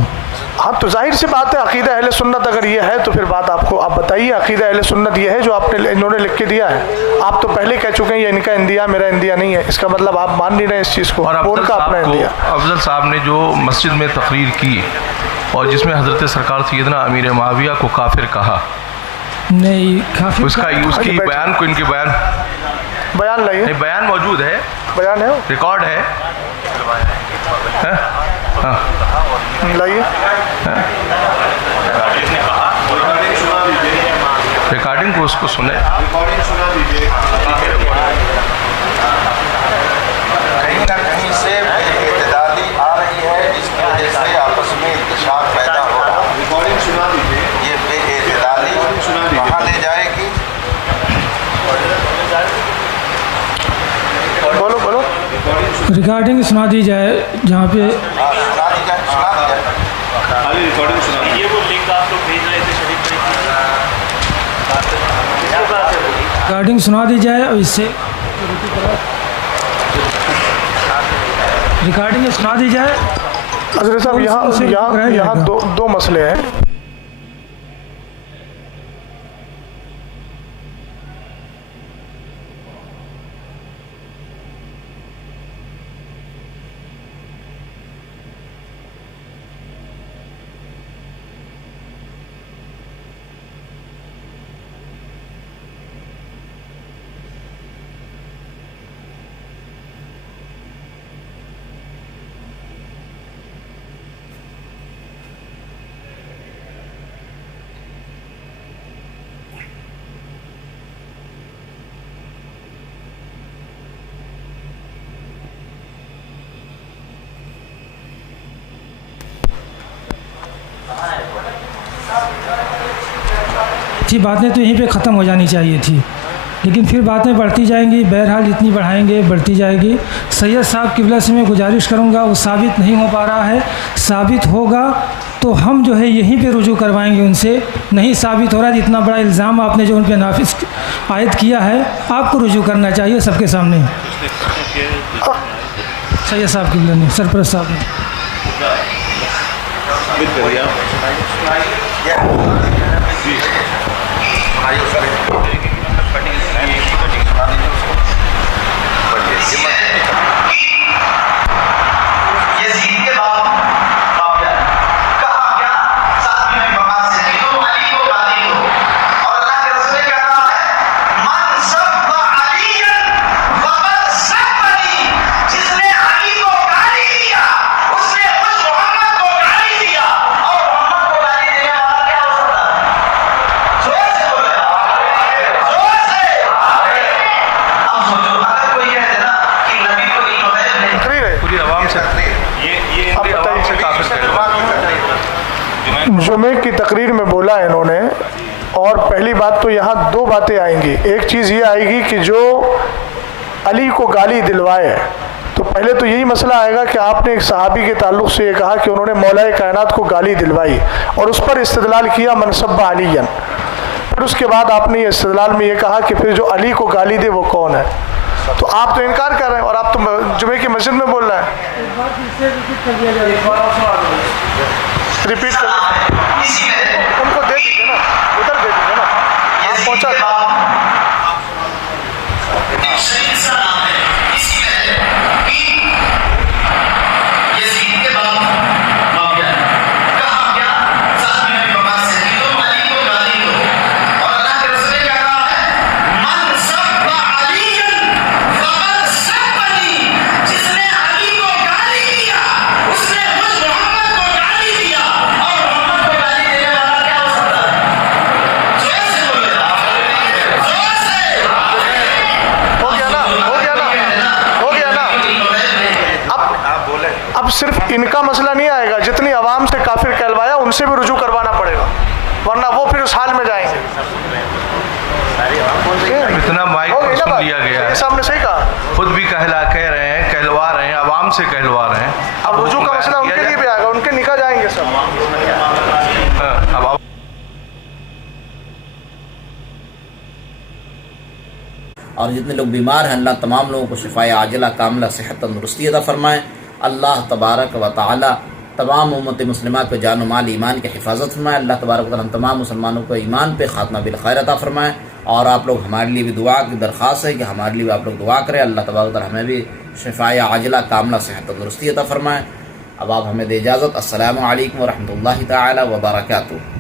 हाँ, तो जाहिर सी बात है, अकीदा अहले सुन्नत अगर ये है तो फिर बात आपको, आप बताइए अकीदा अहले सुन्नत ये है जो आपने इन्होंने लिख के दिया है। आप तो पहले कह चुके हैं ये इनका इंदिया मेरा इंदिया नहीं है, इसका मतलब आप मान नहीं रहे इस चीज़ को, और उनका अपना इंदिया। अफजल साहब ने जो मस्जिद में तकरीर की और जिसमें हज़रत सरकार सैयदना अमीर मुआविया को काफिर कहा, नहीं काफिर, उसकी बयान को, इनके बयान लाइए, नहीं बयान मौजूद है, बयान है, रिकॉर्ड है, लाइए, रिकॉर्डिंग को उसको सुने। कहीं ना कहीं से इत्तेदाली आ रही है, जिसकी वजह से आपस में इंतशार पैदा हो रहा है। रिकॉर्डिंग सुना दीजिए। ये बेइत्तेदाली कहाँ ले जाएगी? बोलो रिकॉर्डिंग सुना दी जाए, जहाँ पे सुना दी जाए, खाली रिकॉर्डिंग सुना दी। ये वो लिंक आप लोग भेज रहे थे शरीफ रिकॉर्डिंग सुना दी जाए, और इससे रिकॉर्डिंग सुना दी जाए। हज़रत साहब यहाँ दो मसले हैं। थी, बातें तो यहीं पे ख़त्म हो जानी चाहिए थी, लेकिन फिर बातें बढ़ती जाएंगी। बहरहाल जितनी बढ़ाएंगे बढ़ती जाएगी। सैयद साहब किबला से मैं गुजारिश करूँगा, वो साबित नहीं हो पा रहा है, साबित होगा तो हम जो है यहीं पे रुजू करवाएंगे उनसे। नहीं साबित हो रहा है, इतना बड़ा इल्ज़ाम आपने जो उन पर नाफिज आयद किया है, आपको रुजू करना चाहिए सबके सामने। सैयद साहब किबला ने, सरपरस्त साहब ने। जुमे की तकरीर में बोला इन्होंने, और पहली बात तो यहाँ दो बातें आएंगी। एक चीज़ ये आएगी कि जो अली को गाली दिलवाए, तो पहले तो यही मसला आएगा कि आपने एक सहाबी के ताल्लुक़ से ये कहा कि उन्होंने मौलाए कायनात को गाली दिलवाई और उस पर इस्तिदलाल किया मनसब्बा अलीयन। फिर उसके बाद आपने ये इस्तिदलाल में ये कहा कि फिर जो अली को गाली दे वो कौन है। तो आप तो इनकार कर रहे हैं और आप तो जुमे की मस्जिद में बोल रहे हैं। रिपीट कर उनको दे दीजिए ना, उधर दे दीजिए ना, आप पहुँचा सिर्फ इनका मसला नहीं आएगा, जितनी आवाम से काफिर कहलवाया उनसे भी रुजू करवाना पड़ेगा, वरना वो फिर उस हाल में जाएंगे। इतना माइक पर सुन लिया गया है, सामने सही कहा, खुद भी कह रहे हैं, कहलवा रहे हैं, आवाम से कहलवा रहे हैं। अब रुजू का मसला उनके लिए भी आएगा, उनके निकाह जाएंगे सब। और जितने लोग बीमार हैं, अल्लाह तमाम लोगों को शिफाए आजिला कामिला सेहत तंदुरुस्ती अता फरमाए। अल्लाह तबारक व तआला तमाम उम्मत मुस्लिमा पे जान माल ईमान की हिफाजत फरमाए। अल्लाह तबारक व तआला तमाम मुसलमानों को ईमान पे खात्मा बिल खैर अता फरमाए। और आप लोग हमारे लिए भी दुआ की दरख्वास्त है कि हमारे लिए भी आप लोग दुआ करें, अल्लाह तबारक व तआला हमें भी शिफाए आजिला कामिला सेहत तंदुरुस्ती अता फरमाए। अब आप हमें दे इजाज़त। अस्सलामु अलैकुम व रहमतुल्लाहि तआला व बरकातुहू।